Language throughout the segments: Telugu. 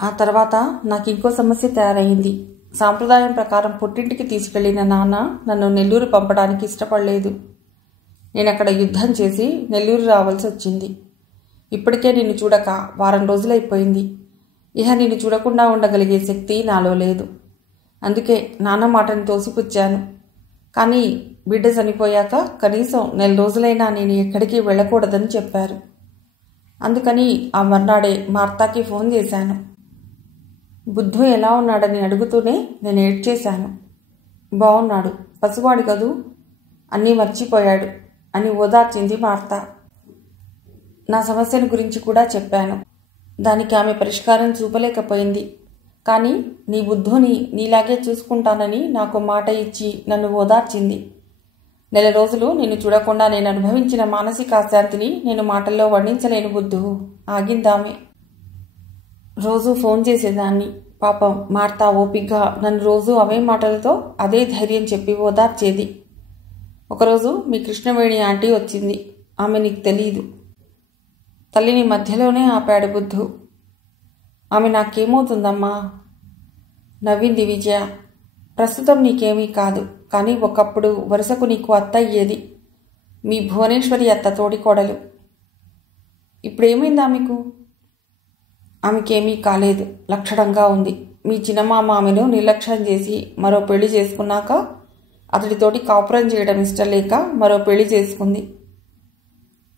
ఆ తర్వాత నాకు ఇంకో సమస్య తయారైంది. సాంప్రదాయం ప్రకారం పుట్టింటికి తీసుకెళ్లిన నాన్న నన్ను నెల్లూరు పంపడానికి ఇష్టపడలేదు. నేనక్కడ యుద్ధం చేసి నెల్లూరు రావాల్సి వచ్చింది. ఇప్పటికే నిన్ను చూడక వారం రోజులైపోయింది. ఇహ నిన్ను చూడకుండా ఉండగలిగే శక్తి నాలో లేదు. అందుకే నాన్న మాటను తోసిపుచ్చాను. కానీ బిడ్డ చనిపోయాక కనీసం 4 రోజులైనా నేను ఎక్కడికి వెళ్ళకూడదని చెప్పారు. అందుకని ఆ మర్నాడే మార్తాకి ఫోన్ చేశాను. బుద్ధు ఎలా ఉన్నాడని అడుగుతూనే నేను ఏడ్చేశాను. బాగున్నాడు, పసివాడు కదూ, అన్నీ మర్చిపోయాడు అని ఓదార్చింది మార్తా. నా సమస్యను గురించి కూడా చెప్పాను. దానికి ఆమె పరిష్కారం చూపలేకపోయింది. కానీ నీ బుద్ధుని నీలాగే చూసుకుంటానని నాకు మాట ఇచ్చి నన్ను ఓదార్చింది. 4 రోజులు నిన్ను చూడకుండా నేను అనుభవించిన మానసిక అశాంతిని నేను మాటల్లో వర్ణించలేను బుద్ధు, ఆగిందామె. రోజూ ఫోన్ చేసేదాన్ని. పాపం మార్తా ఓపిగ్గా నన్ను రోజూ అవే మాటలతో అదే ధైర్యం చెప్పి ఓదార్చేది. ఒకరోజు మీ కృష్ణవేణి ఆంటీ వచ్చింది. ఆమె నీకు తెలీదు. తల్లిని మధ్యలోనే ఆపాడు బుద్ధు. ఆమె నాకేమవుతుందమ్మా? నవ్వింది విజయ. ప్రస్తుతం నీకేమీ కాదు, కానీ ఒకప్పుడు వరుసకు నీకు అత్త అయ్యేది. మీ భువనేశ్వరి అత్త తోడికోడలు. ఇప్పుడేమైంది ఆమెకు? ఆమెకేమీ కాలేదు, లక్షణంగా ఉంది. మీ చిన్నమామ ఆమెను నిర్లక్ష్యం చేసి మరో పెళ్లి చేసుకున్నాక అతడితోటి కాపురం చేయడం ఇష్టం లేక మరో పెళ్లి చేసుకుంది.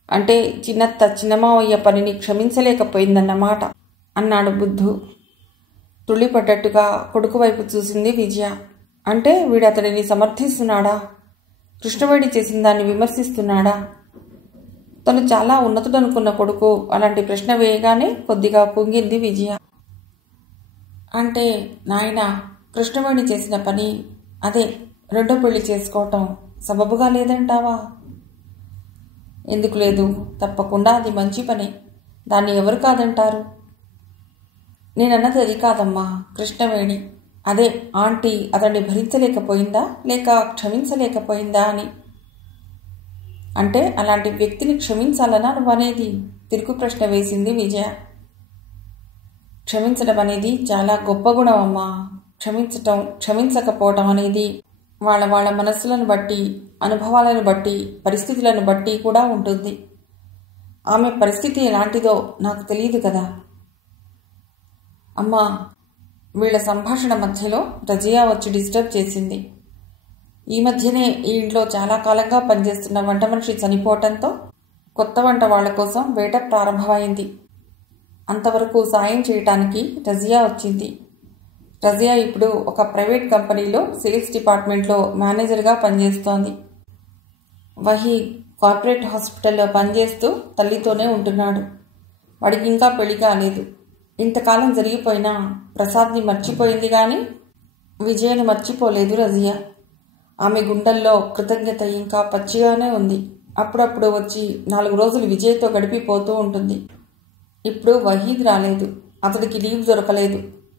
అంటే చిన్నత్త చిన్నమావయ్య పనిని క్షమించలేకపోయిందన్నమాట అన్నాడు బుద్ధు. తుళ్ళిపడ్డట్టుగా కొడుకు వైపు చూసింది విజయ. అంటే వీడతడిని సమర్థిస్తున్నాడా? కృష్ణవేణి చేసిన దాన్ని విమర్శిస్తున్నాడా? తను చాలా ఉన్నతుడనుకున్న కొడుకు అలాంటి ప్రశ్న వేయగానే కొద్దిగా పొంగింది విజయ. అంటే నాయనా, కృష్ణవేణి చేసిన పని, అదే రెండో పెళ్లి చేసుకోవటం సబబుగా లేదంటావా? ఎందుకు లేదు, తప్పకుండా అది మంచి పనే. దాన్ని ఎవరు కాదంటారు? నేనన్నది అది కాదమ్మా, కృష్ణవేణి, అదే ఆంటీ అతన్ని భరించలేకపోయిందా లేక క్షమించలేకపోయిందా అని. అంటే అలాంటి వ్యక్తిని క్షమించాలనా నువ్వనేది? తిరుగు ప్రశ్న వేసింది విజయ. క్షమించడం అనేది చాలా గొప్ప గుణం అమ్మా. క్షమించటం, క్షమించకపోవటం అనేది వాళ్ళ వాళ్ళ మనస్సులను బట్టి, అనుభవాలను బట్టి, పరిస్థితులను బట్టి కూడా ఉంటుంది. ఆమె పరిస్థితి ఎలాంటిదో నాకు తెలియదు కదా అమ్మా. వీళ్ల సంభాషణ మధ్యలో రజియా వచ్చి డిస్టర్బ్ చేసింది. ఈ మధ్యనే ఈ ఇంట్లో చాలా కాలంగా పనిచేస్తున్న వంట మనిషి చనిపోవటంతో కొత్త వంట వాళ్ల కోసం వేట ప్రారంభమైంది. అంతవరకు సాయం చేయటానికి రజియా వచ్చింది. రజియా ఇప్పుడు ఒక ప్రైవేట్ కంపెనీలో సేల్స్ డిపార్ట్మెంట్లో మేనేజర్గా పనిచేస్తోంది. వహీద్ కార్పొరేట్ హాస్పిటల్లో పనిచేస్తూ తల్లితోనే ఉంటున్నాడు. వాడికి ఇంకా పెళ్లి కాలేదు. ఇంతకాలం జరిగిపోయినా ప్రసాద్ని మర్చిపోయింది కానీ విజయను మర్చిపోలేదు రజియా. ఆమె గుండెల్లో కృతజ్ఞత ఇంకా పచ్చిగానే ఉంది. అప్పుడప్పుడు వచ్చి 4 రోజులు విజయ్తో గడిపిపోతూ ఉంటుంది. ఇప్పుడు వహీద్ రాలేదు. అతడికి లీవ్ దొరకలేదు.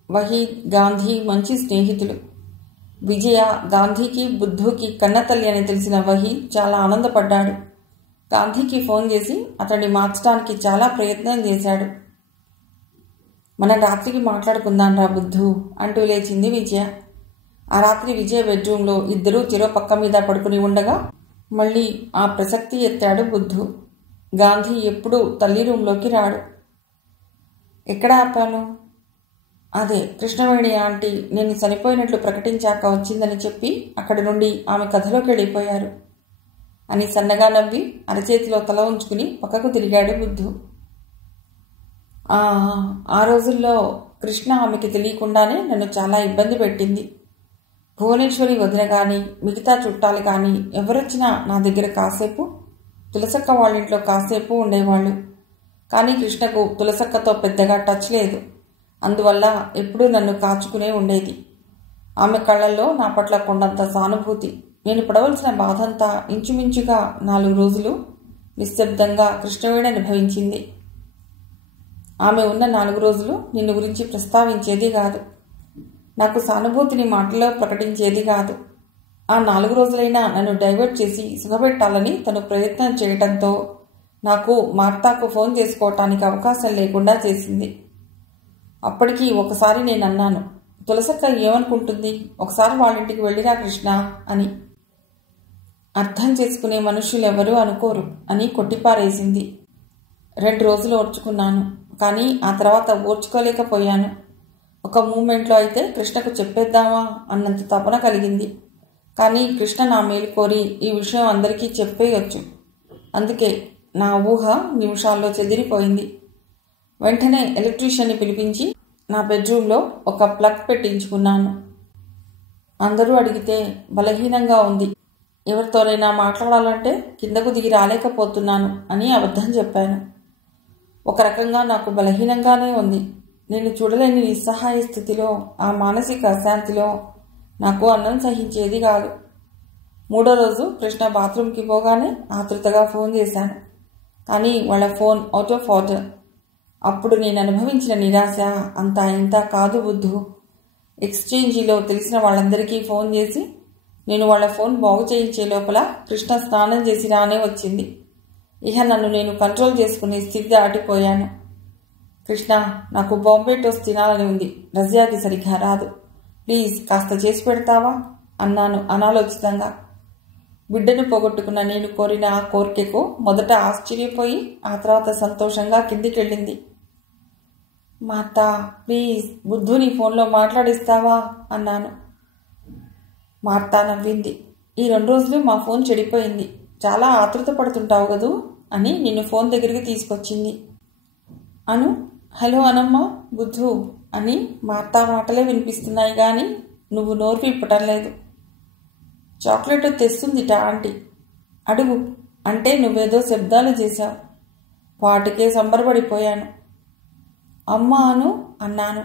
వహీద్, గాంధీ మంచి స్నేహితులు. విజయ గాంధీకి, బుద్ధుకి కన్నతల్లి అని తెలిసిన వహీద్ చాలా ఆనందపడ్డాడు. గాంధీకి ఫోన్ చేసి అతన్ని మార్చడానికి చాలా ప్రయత్నం చేశాడు. మనం రాత్రికి మాట్లాడుకుందాం రా బుద్ధు అంటూ లేచింది విజయ. ఆ రాత్రి విజయ బెడ్రూమ్లో ఇద్దరూ చెరో పక్క మీద పడుకుని ఉండగా మళ్ళీ ఆ ప్రసక్తి ఎత్తాడు బుద్ధు. గాంధీ ఎప్పుడూ తల్లి రూంలోకి రాడు. ఎక్కడ ఆపాను? అదే కృష్ణవేణి ఆంటీ నేను చనిపోయినట్లు ప్రకటించాక వచ్చిందని చెప్పి అక్కడి నుండి ఆమె కథలోకి వెళ్ళిపోయారు అని సన్నగా నవ్వి అరచేతిలో తల ఉంచుకుని పక్కకు తిరిగాడు బుద్ధు. ఆ రోజుల్లో కృష్ణ ఆమెకి తెలియకుండానే నన్ను చాలా ఇబ్బంది పెట్టింది. భువనేశ్వరి వదిన కానీ మిగతా చుట్టాలు కానీ ఎవరొచ్చినా నా దగ్గర కాసేపు, తులసక్క వాళ్ళింట్లో కాసేపు ఉండేవాళ్ళు. కానీ కృష్ణకు తులసక్కతో పెద్దగా టచ్ లేదు. అందువల్ల ఎప్పుడూ నన్ను కాచుకునే ఉండేది. ఆమె కళ్ళల్లో నా పట్ల కొండంత సానుభూతి. నేను పడవలసిన బాధంతా ఇంచుమించుగా 4 రోజులు నిశ్శబ్దంగా కృష్ణవేణి అనుభవించింది. ఆమె ఉన్న 4 రోజులు నిన్ను గురించి ప్రస్తావించేది కాదు. నాకు సానుభూతిని మాటలో ప్రకటించేది కాదు. ఆ 4 రోజులైనా నన్ను డైవర్ట్ చేసి సుఖపెట్టాలని తను ప్రయత్నం చేయటంతో నాకు మార్తాకు ఫోన్ చేసుకోవటానికి అవకాశం లేకుండా చేసింది. అప్పటికి ఒకసారి నేను అన్నాను, తులసక్క ఏమనుకుంటుంది, ఒకసారి వాళ్ళింటికి వెళ్ళిరా కృష్ణ అని. అర్థం చేసుకునే మనుషులెవరూ అనుకోరు అని కొట్టిపారేసింది. 2 రోజులు ఓర్చుకున్నాను, కానీ ఆ తర్వాత ఓర్చుకోలేకపోయాను. ఒక మూమెంట్లో అయితే కృష్ణకు చెప్పేద్దామా అన్నంత తపన కలిగింది. కానీ కృష్ణ నా మేలు కోరి ఈ విషయం అందరికీ చెప్పేయొచ్చు. అందుకే నా ఊహ నిమిషాల్లో చెదిరిపోయింది. వెంటనే ఎలక్ట్రీషియన్ని పిలిపించి నా బెడ్రూమ్లో ఒక ప్లగ్ పెట్టించుకున్నాను. అందరూ అడిగితే బలహీనంగా ఉంది, ఎవరితోనైనా మాట్లాడాలంటే కిందకు దిగి రాలేకపోతున్నాను అని అబద్ధం చెప్పాను. ఒక రకంగా నాకు బలహీనంగానే ఉంది. నేను చూడలేని నిస్సహాయ స్థితిలో, ఆ మానసిక అశాంతిలో నాకు అన్నం సహించేది కాదు. 3వ రోజు కృష్ణ బాత్రూంకి పోగానే ఆతృతగా ఫోన్ చేశాను. కానీ వాళ్ళ ఫోన్ అవుట్ ఆఫ్ ఆర్డర్. అప్పుడు నేను అనుభవించిన నిరాశ అంతా ఇంత కాదు బుద్ధు. ఎక్స్చేంజీలో తెలిసిన వాళ్ళందరికీ ఫోన్ చేసి నేను వాళ్ళ ఫోన్ బాగు చేయించే లోపల కృష్ణ స్నానం చేసి రానే వచ్చింది. ఇక నన్ను నేను కంట్రోల్ చేసుకునే స్థితి దాటిపోయాను. కృష్ణ, నాకు బాంబే టోస్ట్ తినాలని ఉంది, రజియాకి సరిగ్గా రాదు, ప్లీజ్ కాస్త చేసి పెడతావా అన్నాను అనాలోచితంగా. బిడ్డను పోగొట్టుకున్న నేను కోరిన ఆ కోరికకు మొదట ఆశ్చర్యపోయి ఆ తర్వాత సంతోషంగా కిందికెళ్ళింది. మాత ప్లీజ్ బుద్ధుని ఫోన్లో మాట్లాడిస్తావా అన్నాను. మార్తా నవ్వింది. ఈ 2 రోజులు మా ఫోన్ చెడిపోయింది, చాలా ఆతృత పడుతుంటావు కదూ అని నిన్ను ఫోన్ దగ్గరికి తీసుకొచ్చింది. అను, హలో అనమ్మా బుద్ధు అని మార్తా మాటలే వినిపిస్తున్నాయి కానీ నువ్వు నోరు విప్పటం లేదు. చాక్లెట్ తెస్తుందిట ఆంటీ, అడుగు అంటే నువ్వేదో శబ్దాలు చేశావు. వాటికే సంబరపడిపోయాను. అమ్మా అను అన్నాను.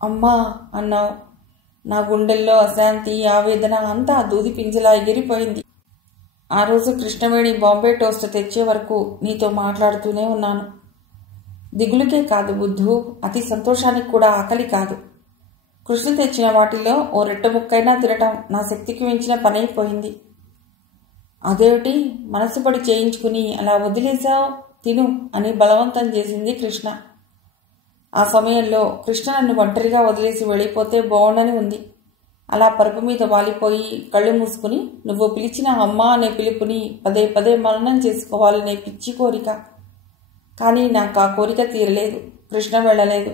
అమ్మా అన్నావు. నా గుండెల్లో అశాంతి, ఆవేదన అంతా దూది పింజలా ఎగిరిపోయింది. ఆ రోజు కృష్ణవేణి బాంబే టోస్ట్ తెచ్చే వరకు నీతో మాట్లాడుతూనే ఉన్నాను. దిగులుకే కాదు బుద్ధు, అతి సంతోషానికి కూడా ఆకలి కాదు. కృష్ణ తెచ్చిన వాటిలో ఓ రెట్ట ముక్కైనా తినటం నా శక్తికి మించిన పనైపోయింది. అదేమిటి మనసుపడి చేయించుకుని అలా వదిలేశావు, తిను అని బలవంతం చేసింది కృష్ణ. ఆ సమయంలో కృష్ణ నన్ను ఒంటరిగా వదిలేసి వెళ్ళిపోతే బాగుండని ఉంది. అలా పరుపు మీద వాలిపోయి కళ్ళు మూసుకుని నువ్వు పిలిచిన అమ్మ అనే పిలుపుని పదే పదే మననం చేసుకోవాలనే పిచ్చి కోరిక. కానీ నాకు ఆ కోరిక తీరలేదు. కృష్ణ వెళ్ళలేదు.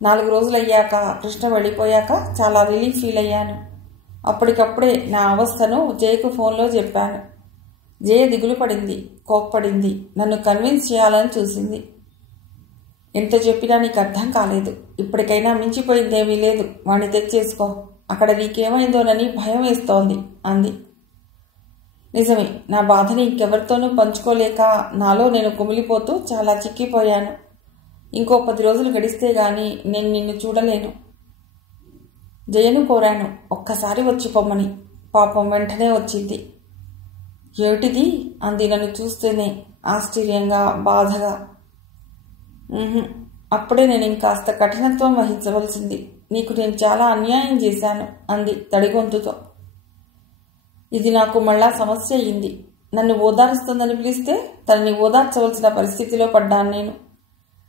4 రోజులయ్యాక కృష్ణ వెళ్ళిపోయాక చాలా రిలీఫ్ ఫీల్ అయ్యాను. అప్పటికప్పుడే నా అవస్థను జయకు ఫోన్లో చెప్పాను. జయ దిగులు పడింది, కోప్పడింది, నన్ను కన్విన్స్ చేయాలని చూసింది. ఎంత చెప్పినా నీకు అర్థం కాలేదు. ఇప్పటికైనా మించిపోయిందేమీ లేదు, వాణ్ణి తెచ్చేసుకో, అక్కడ నీకేమైందోనని భయం వేస్తోంది అంది. నిజమే, నా బాధని ఇంకెవరితోనూ పంచుకోలేక నాలో నేను కుమిలిపోతూ చాలా చిక్కిపోయాను. ఇంకో 10 రోజులు గడిస్తే గాని నేను నిన్ను చూడలేను. జయను కోరాను ఒక్కసారి వచ్చి పొమ్మని. పాపం వెంటనే వచ్చింది. ఏమిటిది అంది నన్ను చూస్తేనే ఆశ్చర్యంగా, బాధగా. అప్పుడే నేను ఇంకాస్త కఠినత్వం వహించవలసింది. నీకు నేను చాలా అన్యాయం చేశాను అంది తడిగొంతుతో. ఇది నాకు మళ్ళా సమస్య అయింది. నన్ను ఓదారుస్తుందని పిలిస్తే తనని ఓదార్చవలసిన పరిస్థితిలో పడ్డాను నేను.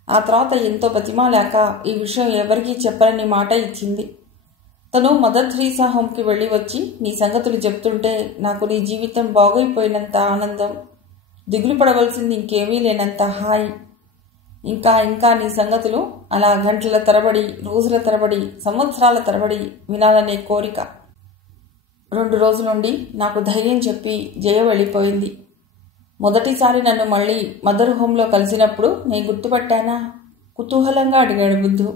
ఆ తర్వాత ఎంతో బతిమాలాక ఈ విషయం ఎవరికీ చెప్పరని మాట ఇచ్చింది. తను మదర్ థెరీసా హోమ్కి వెళ్ళి వచ్చి నీ సంగతులు చెప్తుంటే నాకు నీ జీవితం బాగైపోయినంత ఆనందం, దిగులు పడవలసింది ఇంకేమీ లేనంత హాయి. ఇంకా ఇంకా నీ సంగతులు అలా గంటల తరబడి, రోజుల తరబడి, సంవత్సరాల తరబడి వినాలనే కోరిక. 2 రోజులుండి నాకు ధైర్యం చెప్పి జయ వెళ్ళిపోయింది. మొదటిసారి నన్ను మళ్ళీ మదర్ హోంలో కలిసినప్పుడు నేను గుర్తుపట్టానా? కుతూహలంగా అడిగాడు బుద్ధు.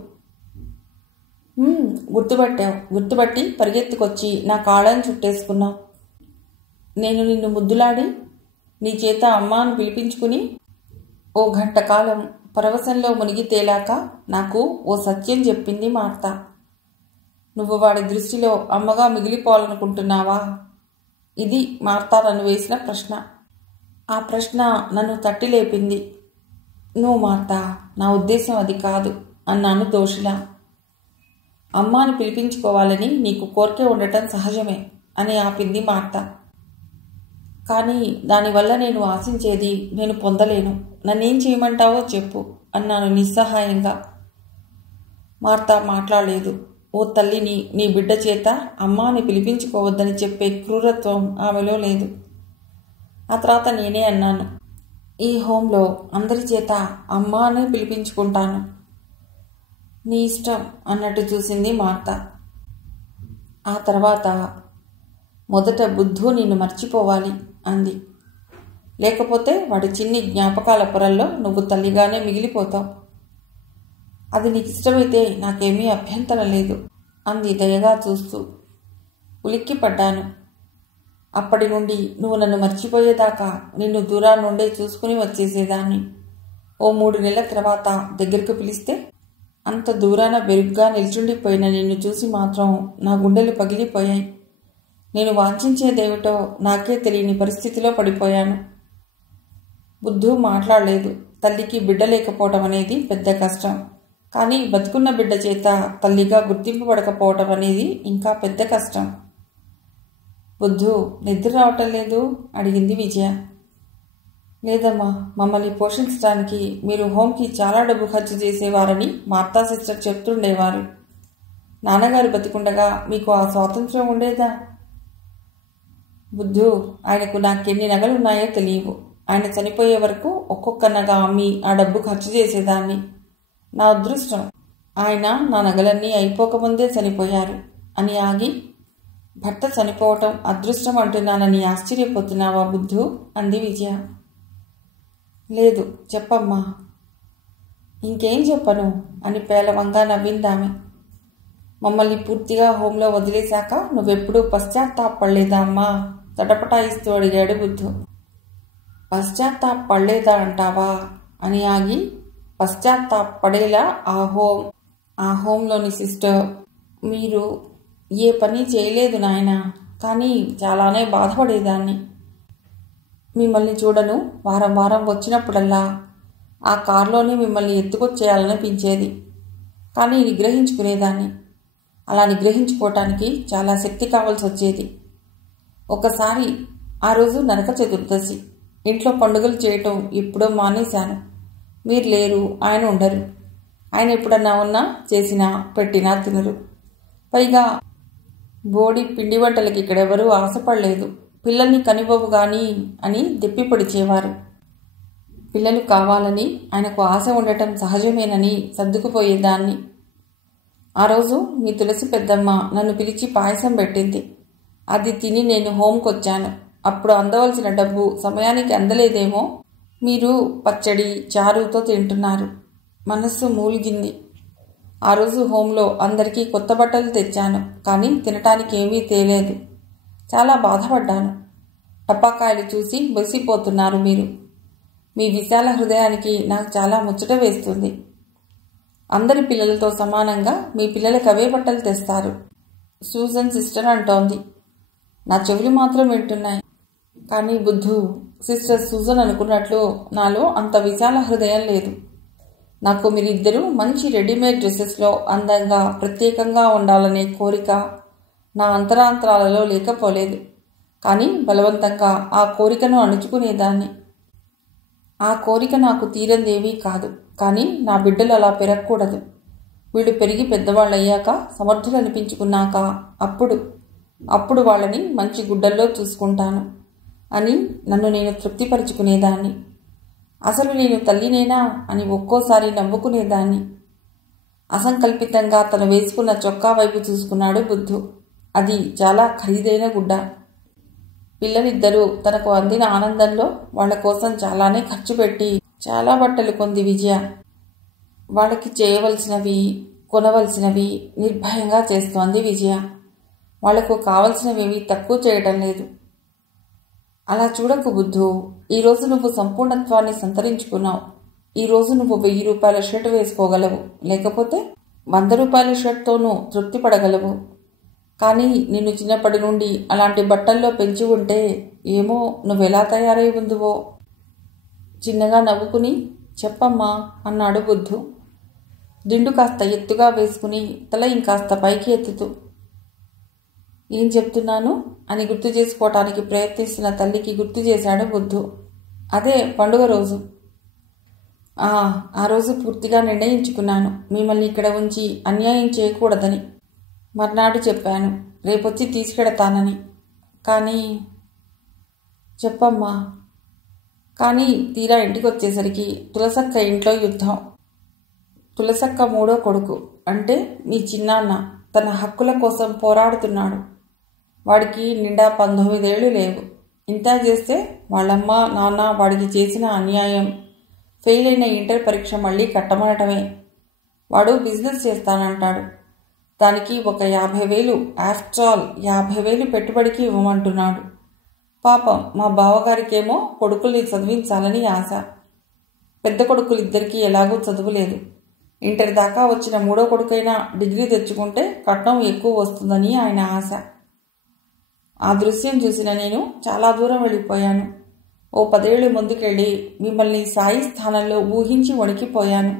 గుర్తుపట్టావు. గుర్తుపట్టి పరిగెత్తుకొచ్చి నా కాళ్ళని చుట్టేసుకున్నావు. నేను నిన్ను ముద్దులాడి నీ చేత అమ్మ అని పిలిపించుకుని ఓ గంట కాలం పరవశంలో మునిగి తేలాక నాకు ఓ సత్యం చెప్పింది మార్తా. నువ్వు వాడి దృష్టిలో అమ్మగా మిగిలిపోవాలనుకుంటున్నావా? ఇది మార్తా నన్ను వేసిన ప్రశ్న. ఆ ప్రశ్న నన్ను తట్టి లేపింది. నువ్వు మార్తా, నా ఉద్దేశం అది కాదు అన్నాను దోషిలా. అమ్మాని పిలిపించుకోవాలని నీకు కోరిక ఉండటం సహజమే అని ఆపింది మార్తా. కానీ దానివల్ల నేను ఆశించేది నేను పొందలేను. నన్నేం చేయమంటావో చెప్పు అన్నాను నిస్సహాయంగా. మార్తా మాట్లాడలేదు. ఓ తల్లిని నీ బిడ్డ చేత అమ్మా అని పిలిపించుకోవద్దని చెప్పే క్రూరత్వం ఆమెలో లేదు. ఆ తర్వాత నేనే అన్నాను, ఈ హోంలో అందరి చేత అమ్మా అనే పిలిపించుకుంటాను. నీ ఇష్టం అన్నట్టు చూసింది మార్తా. ఆ తర్వాత మొదట బుద్ధు నిన్ను మర్చిపోవాలి అంది. లేకపోతే వాడి చిన్ని జ్ఞాపకాల పొరల్లో నువ్వు తల్లిగానే మిగిలిపోతావు. అది నీకు ఇష్టమైతే నాకేమీ అభ్యంతరం లేదు అంది దయగా చూస్తూ. ఉలిక్కి పడ్డాను. అప్పటి నుండి నువ్వు నన్ను మర్చిపోయేదాకా నిన్ను దూరాన్నుండే చూసుకుని వచ్చేసేదాన్ని. ఓ 3 నెలల తర్వాత దగ్గరకు పిలిస్తే అంత దూరాన బెరుగ్గా నిల్చుండిపోయిన నిన్ను చూసి మాత్రం నా గుండెలు పగిలిపోయాయి. నేను వాంఛించేదేమిటో నాకే తెలియని పరిస్థితిలో పడిపోయాను. బుద్ధు మాట్లాడలేదు. తల్లికి బిడ్డ లేకపోవటం అనేది పెద్ద కష్టం. కానీ బతుకున్న బిడ్డ చేత తల్లిగా గుర్తింపబడకపోవటం అనేది ఇంకా పెద్ద కష్టం. బుద్ధు, నిద్ర రావటం లేదు అడిగింది విజయ. లేదమ్మా, మమ్మల్ని పోషించడానికి మీరు హోంకి చాలా డబ్బు ఖర్చు చేసేవారని మార్తా సిస్టర్ చెప్తుండేవారు. నాన్నగారు బతికుండగా మీకు ఆ స్వాతంత్ర్యం ఉండేదా? బుద్ధు, ఆయనకు నాకెన్ని నగలున్నాయో తెలియవు. ఆయన చనిపోయే వరకు ఒక్కొక్క నగ అమ్మి ఆ డబ్బు ఖర్చు చేసేదాన్ని. నా అదృష్టం, ఆయన నా నగలన్నీ అయిపోకముందే చనిపోయారు అని ఆగి, భర్త చనిపోవటం అదృష్టం అంటున్నానని ఆశ్చర్యపోతున్నావా బుద్ధు అంది విజయ. లేదు, చెప్పమ్మా. ఇంకేం చెప్పను అని పేలవంగా నవ్విందామె. మమ్మల్ని పూర్తిగా హోంలో వదిలేశాక నువ్వెప్పుడూ పశ్చాత్తాపడలేదా అమ్మా? తటపటాయిస్తూ అడిగాడు బుద్ధు. పశ్చాత్తాపడలేదా అంటావా అని ఆగి, పశ్చాత్తాపడేలా ఆ హోంలోని సిస్టర్ మీరు ఏ పని చేయలేదు నాయనా, కానీ చాలానే బాధపడేదాన్ని. మిమ్మల్ని చూడను వారం వారం వచ్చినప్పుడల్లా ఆ కారులోనే మిమ్మల్ని ఎత్తుకొచ్చేయాలనిపించేది. కానీ నిగ్రహించుకునేదాన్ని. అలా నిగ్రహించుకోవటానికి చాలా శక్తి కావాల్సి వచ్చేది. ఒకసారి ఆ రోజు నరక చతుర్దశి. ఇంట్లో పండుగలు చేయటం ఎప్పుడో మానేశాను. మీరు లేరు, ఆయన ఉండరు. ఆయన ఎప్పుడన్నా ఉన్నా చేసినా పెట్టినా తినరు. పైగా బోడి పిండి వంటలకి ఇక్కడెవరూ ఆశపడలేదు. పిల్లల్ని కనివ్వవు గాని అని దెప్పి పొడిచేవారు. పిల్లలు కావాలని ఆయనకు ఆశ ఉండటం సహజమేనని సర్దుకుపోయేదాన్ని. ఆ రోజు మీ తులసి పెద్దమ్మ నన్ను పిలిచి పాయసం పెట్టింది. అది తిని నేను హోంకొచ్చాను. అప్పుడు అందవలసిన డబ్బు సమయానికి అందలేదేమో. మీరు పచ్చడి చారుతో తింటున్నారు. మనస్సు మూలిగింది. ఆ రోజు హోంలో అందరికీ కొత్త బట్టలు తెచ్చాను, కానీ తినటానికి ఏమీ తేలేదు. చాలా బాధపడ్డాను. టపాకాయలు చూసి బసిపోతున్నారు మీరు. మీ విశాల హృదయానికి నాకు చాలా ముచ్చట వేస్తుంది. అందరి పిల్లలతో సమానంగా మీ పిల్లలకు అవే బట్టలు తెస్తారు. సూజన్ సిస్టర్ అంటోంది. నా చెవులు మాత్రం వింటున్నాయి. కానీ బుద్ధు, సిస్టర్ సూజన్ అనుకున్నట్లు నాలో అంత విశాల హృదయం లేదు. నాకు మీరిద్దరూ మంచి రెడీమేడ్ డ్రెస్సెస్లో అందంగా ప్రత్యేకంగా ఉండాలనే కోరిక నా అంతరాంతరాలలో లేకపోలేదు. కానీ బలవంతంగా ఆ కోరికను అణుచుకునేదాన్ని. ఆ కోరిక నాకు తీరందేవీ కాదు. కానీ నా బిడ్డలు అలా పెరగకూడదు. వీళ్ళు పెరిగి పెద్దవాళ్ళయ్యాక సమర్థులు అనిపించుకున్నాక అప్పుడు వాళ్ళని మంచి గుడ్డల్లో చూసుకుంటాను అని నన్ను నేను తృప్తిపరుచుకునేదాన్ని. అసలు నేను తల్లినేనా అని ఒక్కోసారి నవ్వుకునేదాన్ని. అసంకల్పితంగా తను వేసుకున్న చొక్కా వైపు చూసుకున్నాడు బుద్ధు. అది చాలా ఖరీదైన గుడ్డ. పిల్లలిద్దరూ తనకు అందిన ఆనందంలో వాళ్ల కోసం చాలానే ఖర్చు పెట్టి చాలా బట్టలు కొంది విజయ. వాళ్ళకి చేయవలసినవి కొనవలసినవి నిర్భయంగా చేస్తోంది విజయ. వాళ్లకు కావలసినవేమీ తక్కువ చేయటం లేదు. అలా చూడకు బుద్ధు. ఈరోజు నువ్వు సంపూర్ణత్వాన్ని సంతరించుకున్నావు. ఈరోజు నువ్వు 1000 రూపాయల షర్ట్ వేసుకోగలవు, లేకపోతే 100 రూపాయల షర్ట్తోనూ తృప్తి పడగలవు. కానీ నిన్ను చిన్నప్పటి నుండి అలాంటి బట్టల్లో పెంచి ఉంటే ఏమో నువ్వెలా తయారై ఉందువో. చిన్నగా నవ్వుకుని చెప్పమ్మా అన్నాడు బుద్ధు. దిండు కాస్త ఎత్తుగా వేసుకుని తల ఇంకాస్త పైకి ఎత్తుతూ. ఏం చెప్తున్నాను అని గుర్తు చేసుకోవటానికి ప్రయత్నిస్తున్న తల్లికి గుర్తు చేశాడు బుద్ధు. అదే పండుగ రోజు. ఆ రోజు పూర్తిగా నిర్ణయించుకున్నాను మిమ్మల్ని ఇక్కడ ఉంచి అన్యాయం చేయకూడదని. మర్నాడు చెప్పాను రేపొచ్చి తీసుకెడతానని. కానీ చెప్పమ్మా. కానీ తీరా ఇంటికి వచ్చేసరికి తులసక్క ఇంట్లో యుద్ధం. తులసక్క మూడో కొడుకు, అంటే మీ చిన్నాన్న, తన హక్కుల కోసం పోరాడుతున్నాడు. వాడికి నిండా 19 ఏళ్ళు లేవు. ఇంత చేస్తే వాళ్ళమ్మ నాన్న వాడికి చేసిన అన్యాయం, ఫెయిల్ అయిన ఇంటర్ పరీక్ష మళ్ళీ కట్టమనటమే. వాడు బిజినెస్ చేస్తానంటాడు. దానికి ఒక 50,000, ఆఫ్టర్ ఆల్ 50,000 పెట్టుబడికి ఇవ్వమంటున్నాడు. పాపం మా బావగారికేమో కొడుకుల్ని చదివించాలని ఆశ. పెద్ద కొడుకులిద్దరికీ ఎలాగూ చదువులేదు. ఇంటర్ దాకా వచ్చిన మూడో కొడుకైనా డిగ్రీ తెచ్చుకుంటే కట్నం ఎక్కువ వస్తుందని ఆయన ఆశ. ఆ దృశ్యం చూసిన నేను చాలా దూరం వెళ్ళిపోయాను. ఓ 10 ఏళ్ళు ముందుకెళ్ళి మిమ్మల్ని సాయి స్థానంలో ఊహించి వణికిపోయాను.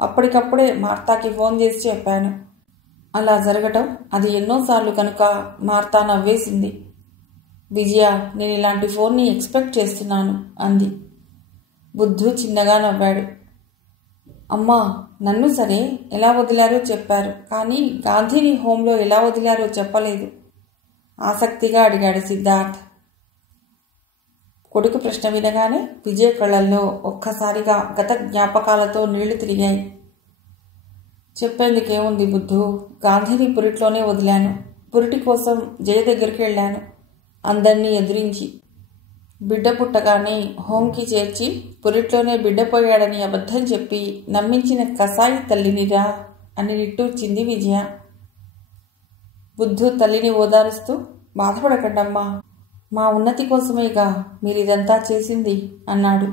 అప్పటికప్పుడే మార్తాకి ఫోన్ చేసి చెప్పాను. అలా జరగటం అది ఎన్నోసార్లు కనుక మార్తా నవ్వేసింది. విజయ, నేను ఇలాంటి ఫోన్ని ఎక్స్పెక్ట్ చేస్తున్నాను అంది. బుద్ధు చిన్నగా నవ్వాడు. అమ్మా, నన్ను సరే ఎలా వదిలారో చెప్పారు, కానీ గాంధీని హోంలో ఎలా వదిలారో చెప్పలేదు ఆసక్తిగా అడిగాడు సిద్ధార్థ్. కొడుకు ప్రశ్న వినగానే విజయ కళ్ళల్లో ఒక్కసారిగా గత జ్ఞాపకాలతో నీళ్లు తిరిగాయి. చెప్పేందుకేముంది బుద్ధు, గాంధీని పురిట్లోనే వదిలాను. పురిటి కోసం జయ దగ్గరికి వెళ్ళాను, అందరినీ ఎదిరించి. బిడ్డ పుట్టగానే హోంకి చేర్చి పురిట్లోనే బిడ్డ పోయాడని అబద్ధం చెప్పి నమ్మించిన కసాయి తల్లినిరా అని నిట్టూర్చింది విజయ. బుద్ధు తల్లిని ఓదారుస్తూ, బాధపడకండమ్మా, మా ఉన్నతి కోసమేగా మీరిదంతా చేసింది అన్నాడు.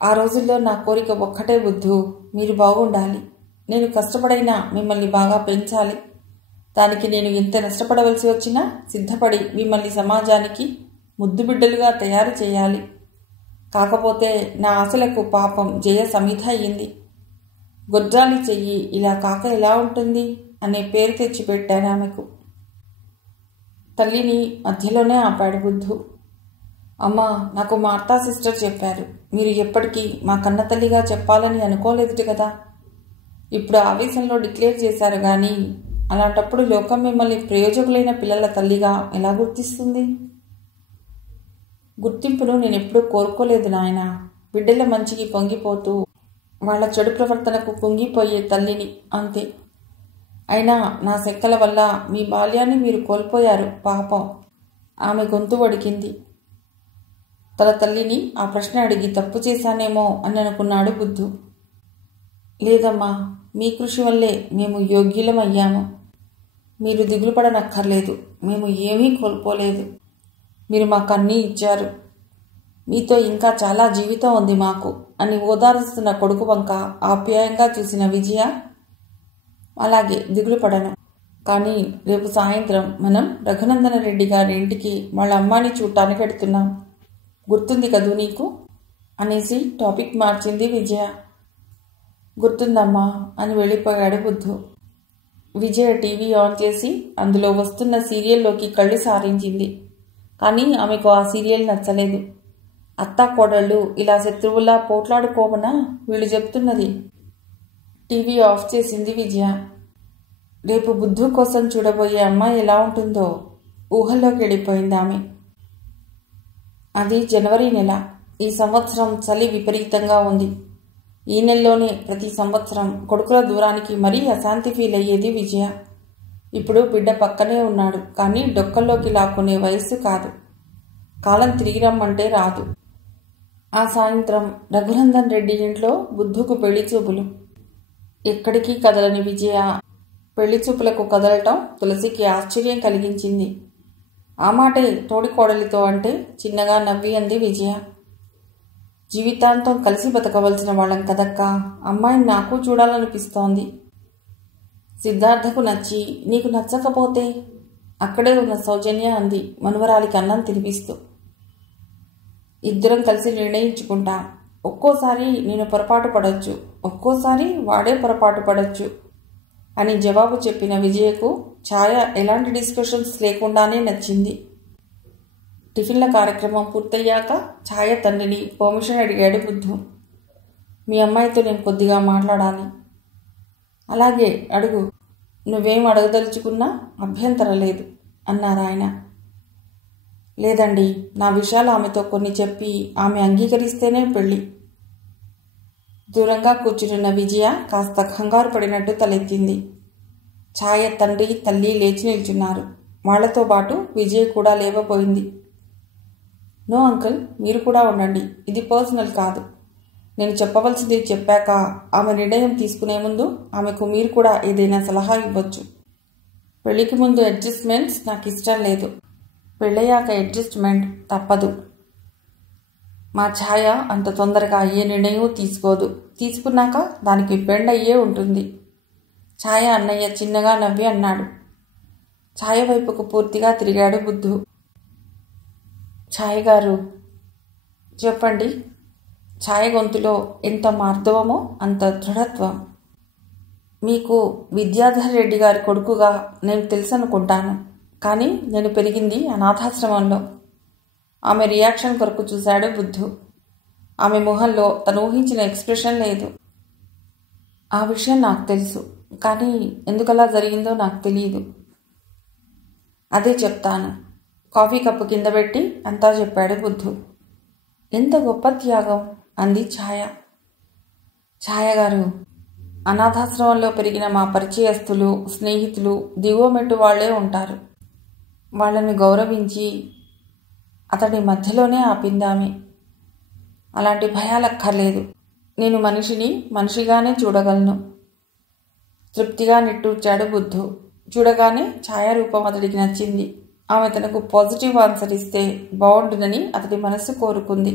ఆ రోజుల్లో నా కోరిక ఒక్కటే బుద్ధు, మీరు బాగుండాలి. నేను కష్టపడైనా మిమ్మల్ని బాగా పెంచాలి. దానికి నేను ఎంత నష్టపడవలసి వచ్చినా సిద్ధపడి మిమ్మల్ని సమాజానికి ముద్దు బిడ్డలుగా తయారు చేయాలి. కాకపోతే నా ఆశలకు పాపం జయ సమిధ అయ్యింది. గొడ్రాలి చెయ్యి ఇలా కాక ఎలా ఉంటుంది అనే పేరు తెచ్చిపెట్టాను ఆమెకు. తల్లిని మధ్యలోనే ఆపాడు బుద్ధు. అమ్మా, నాకు మార్తా సిస్టర్ చెప్పారు, మీరు ఎప్పటికీ మా కన్న తల్లిగా చెప్పాలని అనుకోలేదు కదా. ఇప్పుడు ఆవేశంలో డిక్లేర్ చేశారు, కానీ అలాంటప్పుడు లోకం మిమ్మల్ని ప్రయోజకులైన పిల్లల తల్లిగా ఎలా గుర్తిస్తుంది? గుర్తింపును నేనెప్పుడూ కోరుకోలేదు నాయనా. బిడ్డల మంచికి పొంగిపోతూ వాళ్ల చెడు ప్రవర్తనకు కుంగిపోయే తల్లిని, అంతే. అయినా నా శంకల వల్ల మీ బాల్యాన్ని మీరు కోల్పోయారు పాపం. ఆమె గొంతు వడికింది. తన తల్లిని ఆ ప్రశ్న అడిగి తప్పు చేశానేమో అని అనుకున్నాడు బుద్ధు. లేదమ్మా, మీ కృషి వల్లే మేము యోగ్యులమయ్యాము. మీరు దిగులు పడనక్కర్లేదు, మేము ఏమీ కోల్పోలేదు. మీరు మాకు అన్నీ ఇచ్చారు. మీతో ఇంకా చాలా జీవితం ఉంది మాకు అని ఓదారుస్తున్న కొడుకు వంక ఆప్యాయంగా చూసిన విజయ, అలాగే దిగులు పడను, కానీ రేపు సాయంత్రం మనం రఘునందన రెడ్డి గారి ఇంటికి వాళ్ళ అమ్మాయిని చూడటానికి వెడుతున్నాం, గుర్తుంది కదూ నీకు అనేసి టాపిక్ మార్చింది విజయ. గుర్తుందమ్మా అని వెళ్ళిపోయాడు బుద్ధు. విజయ టీవీ ఆన్ చేసి అందులో వస్తున్న సీరియల్లోకి కళ్ళు సారించింది. కానీ ఆమెకు ఆ సీరియల్ నచ్చలేదు. అత్తా కోడళ్ళు ఇలా శత్రువులా పోట్లాడుకోమనా వీళ్ళు చెప్తున్నది. టీవీ ఆఫ్ చేసింది విజయ. రేపు బుద్ధు కోసం చూడబోయే అమ్మాయి ఎలా ఉంటుందో ఊహల్లోకి వెళ్ళిపోయింది ఆమె. అది జనవరి నెల. ఈ సంవత్సరం చలి విపరీతంగా ఉంది. ఈ నెలలోనే ప్రతి సంవత్సరం కొడుకుల దూరానికి మరీ అశాంతి ఫీల్ అయ్యేది విజయ. ఇప్పుడు బిడ్డ పక్కనే ఉన్నాడు, కానీ డొక్కల్లోకి లాక్కునే వయస్సు కాదు. కాలం తిరిగి రమ్మంటే రాదు. ఆ సాయంత్రం రఘునందన్ రెడ్డి ఇంట్లో బుద్ధుకు పెళ్లి చూపులు. ఎక్కడికి కదలని విజయ పెళ్లి చూపులకు కదలటం తులసికి ఆశ్చర్యం కలిగించింది. ఆ మాటే తోడికోడలితో అంటే చిన్నగా నవ్వి అంది విజయ. జీవితాంతం కలిసి బతకవలసిన వాళ్ళం కదక్కా, అమ్మాయిని నాకు చూడాలనిపిస్తోంది. సిద్ధార్థకు నచ్చి నీకు నచ్చకపోతే అక్కడే ఉన్న సౌజన్య అంది మనువరాలికి అన్నం తినిపిస్తూ. ఇద్దరం కలిసి నిర్ణయించుకుంటాం. ఒక్కోసారి నేను పొరపాటు పడొచ్చు, ఒక్కోసారి వాడే పొరపాటు పడొచ్చు అని జవాబు చెప్పిన విజయకు ఛాయ ఎలాంటి డిస్కషన్స్ లేకుండానే నచ్చింది. టిఫిన్ల కార్యక్రమం పూర్తయ్యాక ఛాయ తండ్రిని పర్మిషన్ అడిగాడు బుద్ధు. మీ అమ్మాయితో నేను కొద్దిగా మాట్లాడాలి. అలాగే అడుగు, నువ్వేం అడగదలుచుకున్నా అభ్యంతరం లేదు అన్నారు ఆయన. లేదండి, నా విషయాలు ఆమెతో కొన్ని చెప్పి ఆమె అంగీకరిస్తేనే పెళ్ళి. దూరంగా కూర్చున్న విజయ కాస్త కంగారు పడినట్టు తలెత్తింది. ఛాయ తండ్రి తల్లి లేచి నిల్చున్నారు. వాళ్లతో పాటు విజయ్ కూడా లేవపోయింది. నో అంకుల్, మీరు కూడా ఉండండి, ఇది పర్సనల్ కాదు. నేను చెప్పవలసింది చెప్పాక ఆమె నిర్ణయం తీసుకునే ముందు ఆమెకు మీరు కూడా ఏదైనా సలహా ఇవ్వచ్చు. పెళ్లికి ముందు అడ్జస్ట్మెంట్స్ నాకు ఇష్టం లేదు. పెళ్ళయ్యాక అడ్జస్ట్మెంట్ తప్పదు. మా ఛాయ అంత తొందరగా ఏ నిర్ణయం తీసుకోదు. తీసుకున్నాక దానికి పెండయ్యే ఉంటుంది. ఛాయ అన్నయ్య చిన్నగా నవ్వి అన్నాడు. ఛాయ వైపుకు పూర్తిగా తిరిగాడు బుద్ధు. ఛాయ గారు చెప్పండి. ఛాయ గొంతులో ఎంత మార్దవమో అంత దృఢత్వం. మీకు విద్యాధర్ రెడ్డి గారి కొడుకుగా నేను తెలుసనుకుంటాను, కానీ నేను పెరిగింది అనాథాశ్రమంలో. ఆమె రియాక్షన్ కొరకు చూశాడు బుద్ధు. ఆమె మొహంలో తను ఊహించిన ఎక్స్ప్రెషన్ లేదు. ఆ విషయం నాకు తెలుసు, కానీ ఎందుకలా జరిగిందో నాకు తెలియదు. అదే చెప్తాను. కాఫీ కప్పు కింద పెట్టి అంతా చెప్పాడు బుద్ధు. ఎంత గొప్ప త్యాగం అంది ఛాయ. ఛాయ గారు, అనాథాశ్రమంలో పెరిగిన మా పరిచయస్తులు, స్నేహితులు దిగువ మెట్టు వాళ్లే ఉంటారు. వాళ్ళని గౌరవించి అతడి మధ్యలోనే ఆపిందామె. అలాంటి భయాలక్కర్లేదు. నేను మనిషిని మనిషిగానే చూడగలను. తృప్తిగా నిట్టూర్చాడు బుద్ధు. చూడగానే ఛాయారూపం అతడికి నచ్చింది. ఆమె తనకు పాజిటివ్ ఆన్సర్ ఇస్తే బాగుంటుందని అతడి మనస్సు కోరుకుంది.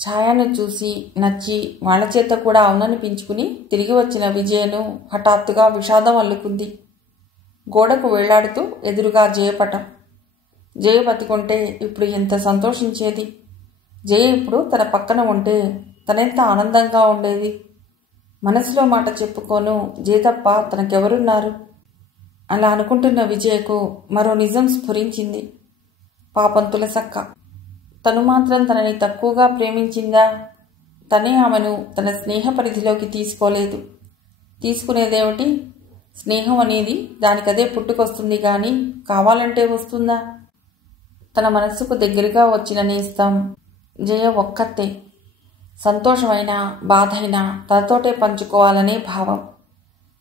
ఛాయను చూసి నచ్చి వాళ్ల చేత కూడా అవుననిపించుకుని తిరిగి వచ్చిన విజయను హఠాత్తుగా విషాదం అల్లుకుంది. గోడకు వేళ్లాడుతూ ఎదురుగా జయపటం. జయ బతికుంటే ఇప్పుడు ఎంత సంతోషించేది. జయ ఇప్పుడు తన పక్కన ఉంటే తనెంత ఆనందంగా ఉండేది. మనసులో మాట చెప్పుకోను జయ తప్ప తనకెవరున్నారు? అలా అనుకుంటున్న విజయకు మరో నిజం స్ఫురించింది. పాపం తులసక్క, తను మాత్రం తనని తక్కువగా ప్రేమించిందా? తనే ఆమెను తన స్నేహ పరిధిలోకి తీసుకోలేదు. తీసుకునేదేమిటి? స్నేహం అనేది దానికదే పుట్టుకొస్తుంది కానీ కావాలంటే వస్తుందా? తన మనస్సుకు దగ్గరగా వచ్చిన నేస్తం జయ ఒక్కతే. సంతోషమైనా బాధైనా తనతోటే పంచుకోవాలనే భావం.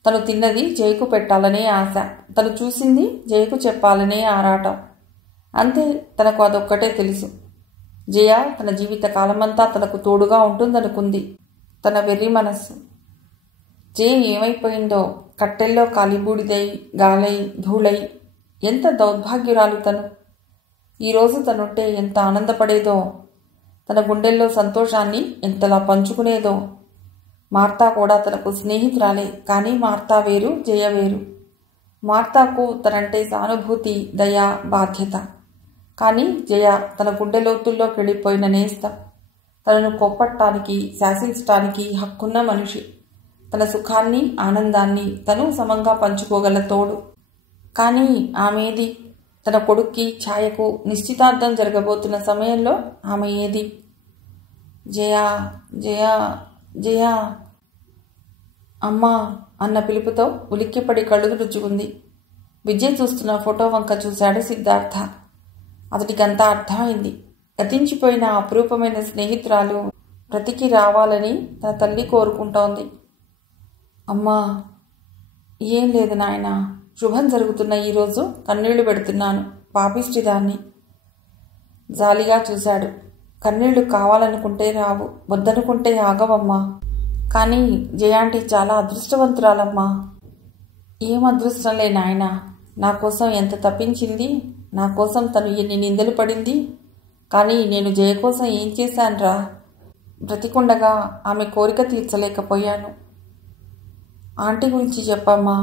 తను తిన్నది జయకు పెట్టాలనే ఆశ. తను చూసింది జయకు చెప్పాలనే ఆరాటం. అంతే, తనకు అదొక్కటే తెలుసు. జయ తన జీవిత కాలమంతా తనకు తోడుగా ఉంటుందనుకుంది. తన వెర్రి మనస్సు. జయ ఏమైపోయిందో, కట్టెల్లో కాలిబూడిదై గాలై ధూళై. ఎంత దౌర్భాగ్యురాలు తను. ఈరోజు తనుంటే ఎంత ఆనందపడేదో, తన గుండెల్లో సంతోషాన్ని ఎంతలా పంచుకునేదో. మార్తా కూడా తనకు స్నేహితురాలే, కానీ మార్తా వేరు, జయ వేరు. మార్తాకు తనంటే సానుభూతి, దయ, బాధ్యత. కానీ జయ తన గుండె లోతుల్లోకి వెళ్ళిపోయిన నేస్తం. తనను కోప్పట్టానికి, శాసించటానికి హక్కున్న మనిషి. తన సుఖాన్ని, ఆనందాన్ని తను సమంగా పంచుకోగల తోడు. కానీ ఆమెది? తన కొడుక్కి ఛాయకు నిశ్చితార్థం జరగబోతున్న సమయంలో ఆమె ఏది? జయా, జయా, జయా అమ్మా అన్న పిలుపుతో ఉలిక్కిపడి కళ్ళు తుడుచుకుంది. విజయ్ చూస్తున్న ఫోటో వంక చూశాడు సిద్ధార్థ. అతడికంతా అర్థమైంది. గతించిపోయిన అపురూపమైన స్నేహితురాలు బ్రతికి రావాలని తన తల్లి కోరుకుంటోంది. అమ్మా, ఏం లేదు నాయనా, శుభం జరుగుతున్న ఈరోజు కన్నీళ్లు పెడుతున్నాను, పాపిష్టిదాన్ని. జాలిగా చూశాడు. కన్నీళ్లు కావాలనుకుంటే రావు, వద్దనుకుంటే ఆగవమ్మా. కానీ జయాంటి చాలా అదృష్టవంతురాలమ్మా. ఏం అదృష్టంలే నాయనా, నా కోసం ఎంత తప్పించింది, నా కోసం తను ఎన్ని నిందలు పడింది. కానీ నేను జయ కోసం ఏం చేశానురా? బ్రతికుండగా ఆమె కోరిక తీర్చలేకపోయాను. ఆంటీ గురించి చెప్పమ్మా.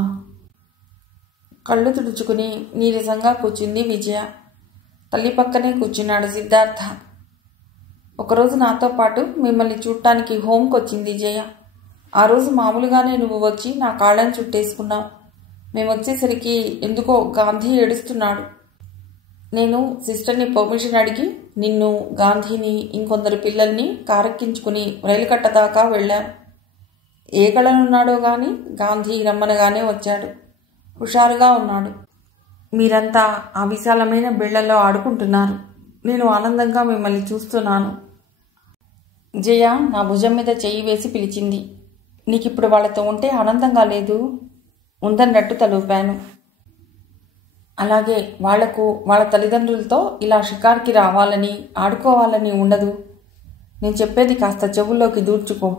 కళ్ళు తుడుచుకుని నీరసంగా కూర్చుంది విజయ. తల్లి పక్కనే కూర్చున్నాడు సిద్ధార్థ. ఒకరోజు నాతో పాటు మిమ్మల్ని చూడటానికి హోంకి వచ్చింది జయ. ఆ రోజు మామూలుగానే నువ్వు వచ్చి నా కాళ్ళని చుట్టేసుకున్నావు. మేమొచ్చేసరికి ఎందుకో గాంధీ ఏడుస్తున్నాడు. నేను సిస్టర్ని పర్మిషన్ అడిగి నిన్ను, గాంధీని, ఇంకొందరు పిల్లల్ని కారెక్కించుకుని రైలు కట్టదాకా వెళ్ళాను. ఏ కళనున్నాడో గాని గాంధీ రమ్మనగానే వచ్చాడు. హుషారుగా ఉన్నాడు. మీరంతా ఆ విశాలమైన బిళ్లలో ఆడుకుంటున్నారు. నేను ఆనందంగా మిమ్మల్ని చూస్తున్నాను. జయ నా భుజం మీద చెయ్యి వేసి పిలిచింది. నీకిప్పుడు వాళ్ళతో ఉంటే ఆనందంగా లేదు? ఉందన్నట్టు తలూపాను. అలాగే వాళ్లకు వాళ్ళ తల్లిదండ్రులతో ఇలా షికార్కి రావాలని, ఆడుకోవాలని ఉండదు. నేను చెప్పేది కాస్త చెవుల్లోకి దూర్చుకో.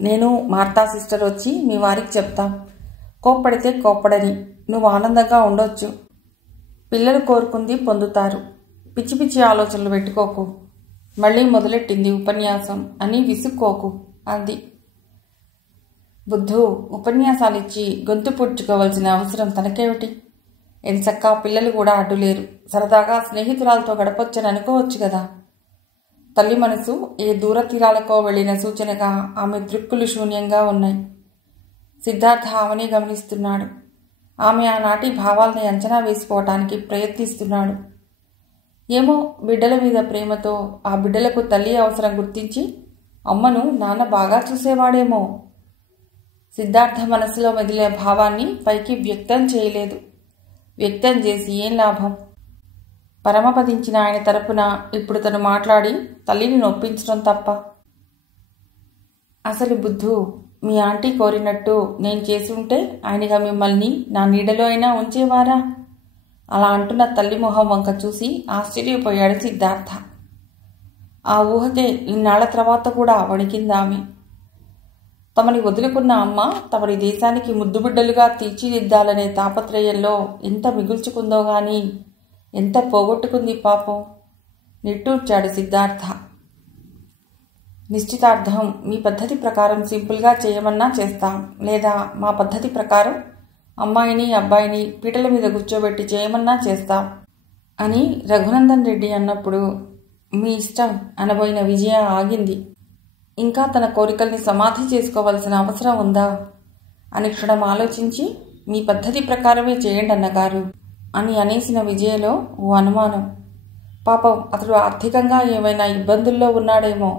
నేను, మార్తా సిస్టర్ వచ్చి మీ వారికి చెప్తాం. కోప్పడితే కోప్పడని, నువ్వు ఆనందంగా ఉండొచ్చు. పిల్లలు కోరుకుంది పొందుతారు. పిచ్చి పిచ్చి ఆలోచనలు పెట్టుకోకు. మళ్ళీ మొదలెట్టింది ఉపన్యాసం అని విసుక్కోకు అంది. బుద్ధు ఉపన్యాసాలిచ్చి గొంతు పూడ్చుకోవాల్సిన అవసరం తనకేమిటి? ఎంచక్కా పిల్లలు కూడా అడ్డులేరు. సరదాగా స్నేహితురాలతో గడపొచ్చని అనుకోవచ్చు కదా. తల్లి మనసు ఏ దూర తీరాలకో వెళ్లిన సూచనగా ఆమె దృక్కులు శూన్యంగా ఉన్నాయి. సిద్ధార్థ ఆమెని గమనిస్తున్నాడు. ఆమె ఆనాటి భావాల్ని అంచనా వేసుకోవటానికి ప్రయత్నిస్తున్నాడు. ఏమో, బిడ్డల మీద ప్రేమతో ఆ బిడ్డలకు తల్లి అవసరం గుర్తించి అమ్మను నాన్న బాగా చూసేవాడేమో. సిద్ధార్థ మనసులో మెదిలే భావాన్ని పైకి వ్యక్తం చేయలేదు. వ్యక్తం చేసి ఏం లాభం? పరమపదించిన ఆయన తరపున ఇప్పుడు తను మాట్లాడి తల్లిని నొప్పించడం తప్ప. అసలు బుద్ధు, మీ ఆంటీ కోరినట్టు నేను చేసి ఉంటే ఆయనగా మిమ్మల్ని నా నీడలో అయినా ఉంచేవారా? అలా అంటున్న తల్లి మొహం వంక చూసి ఆశ్చర్యపోయాడు సిద్ధార్థ. ఆ ఊహకే ఇన్నాళ్ల తర్వాత కూడా వణికిందామె. తమని వదులుకున్న అమ్మ తమని దేశానికి ముద్దుబిడ్డలుగా తీర్చిదిద్దాలనే తాపత్రయంలో ఎంత మిగుల్చుకుందో గాని ఎంత పోగొట్టుకుంది పాపం. నిట్టూర్చాడు సిద్ధార్థ. నిశ్చితార్థం మీ పద్ధతి ప్రకారం సింపుల్గా చేయమన్నా చేస్తాం, లేదా మా పద్ధతి ప్రకారం అమ్మాయిని అబ్బాయిని పీటల మీద కూర్చోబెట్టి చేయమన్నా చేస్తాం అని రఘునందన్ రెడ్డి అన్నప్పుడు మీ ఇష్టం అనబోయిన విజయ ఆగింది. ఇంకా తన కోరికల్ని సమాధి చేసుకోవాల్సిన అవసరం ఉందా అని క్షణం ఆలోచించి మీ పద్ధతి ప్రకారమే చేయండి అన్నగారు అని అనేసిన విజయలో ఓ అనుమానం. పాపం అతడు ఆర్థికంగా ఏమైనా ఇబ్బందుల్లో ఉన్నాడేమో.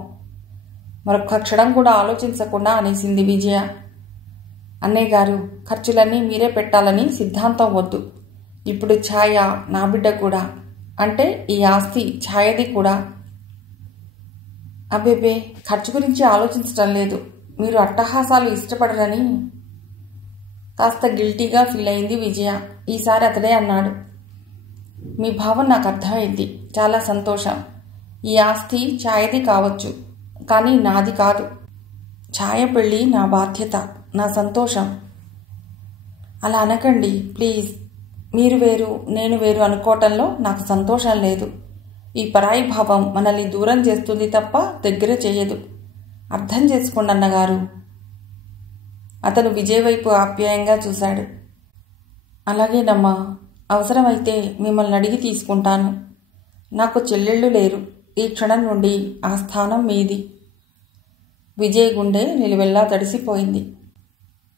మరొక్క క్షణం కూడా ఆలోచించకుండా అనేసింది విజయ. అన్నయ్య గారు, ఖర్చులన్నీ మీరే పెట్టాలని సిద్ధాంతం వద్దు. ఇప్పుడు ఛాయ నా బిడ్డ కూడా, అంటే ఈ ఆస్తి ఛాయది కూడా. అబ్బేబే, ఖర్చు గురించి ఆలోచించటం లేదు. మీరు అట్టహాసాలు ఇష్టపడరని. కాస్త గిల్టీగా ఫీల్ అయింది విజయ. ఈసారి అతడే అన్నాడు. మీ భావం నాకు అర్థమైంది. చాలా సంతోషం. ఈ ఆస్తి ఛాయది కావచ్చు, కానీ నాది కాదు. ఛాయ పెళ్ళి నా బాధ్యత, నా సంతోషం. అలా అనకండి ప్లీజ్. మీరు వేరు నేను వేరు అనుకోవటంలో నాకు సంతోషం లేదు. ఈ పరాయి భావం మనల్ని దూరం చేస్తుంది తప్ప దగ్గర చేయదు. అర్థం చేసుకోండి అన్నగారు. అతను విజయ్ వైపు ఆప్యాయంగా చూశాడు. అలాగేనమ్మా, అవసరమైతే మిమ్మల్ని అడిగి తీసుకుంటాను. నాకు చెల్లెళ్ళు లేరు. ఈ క్షణం నుండి ఆ స్థానం మీది. విజయ్ గుండె నిలువెల్లా తడిసిపోయింది.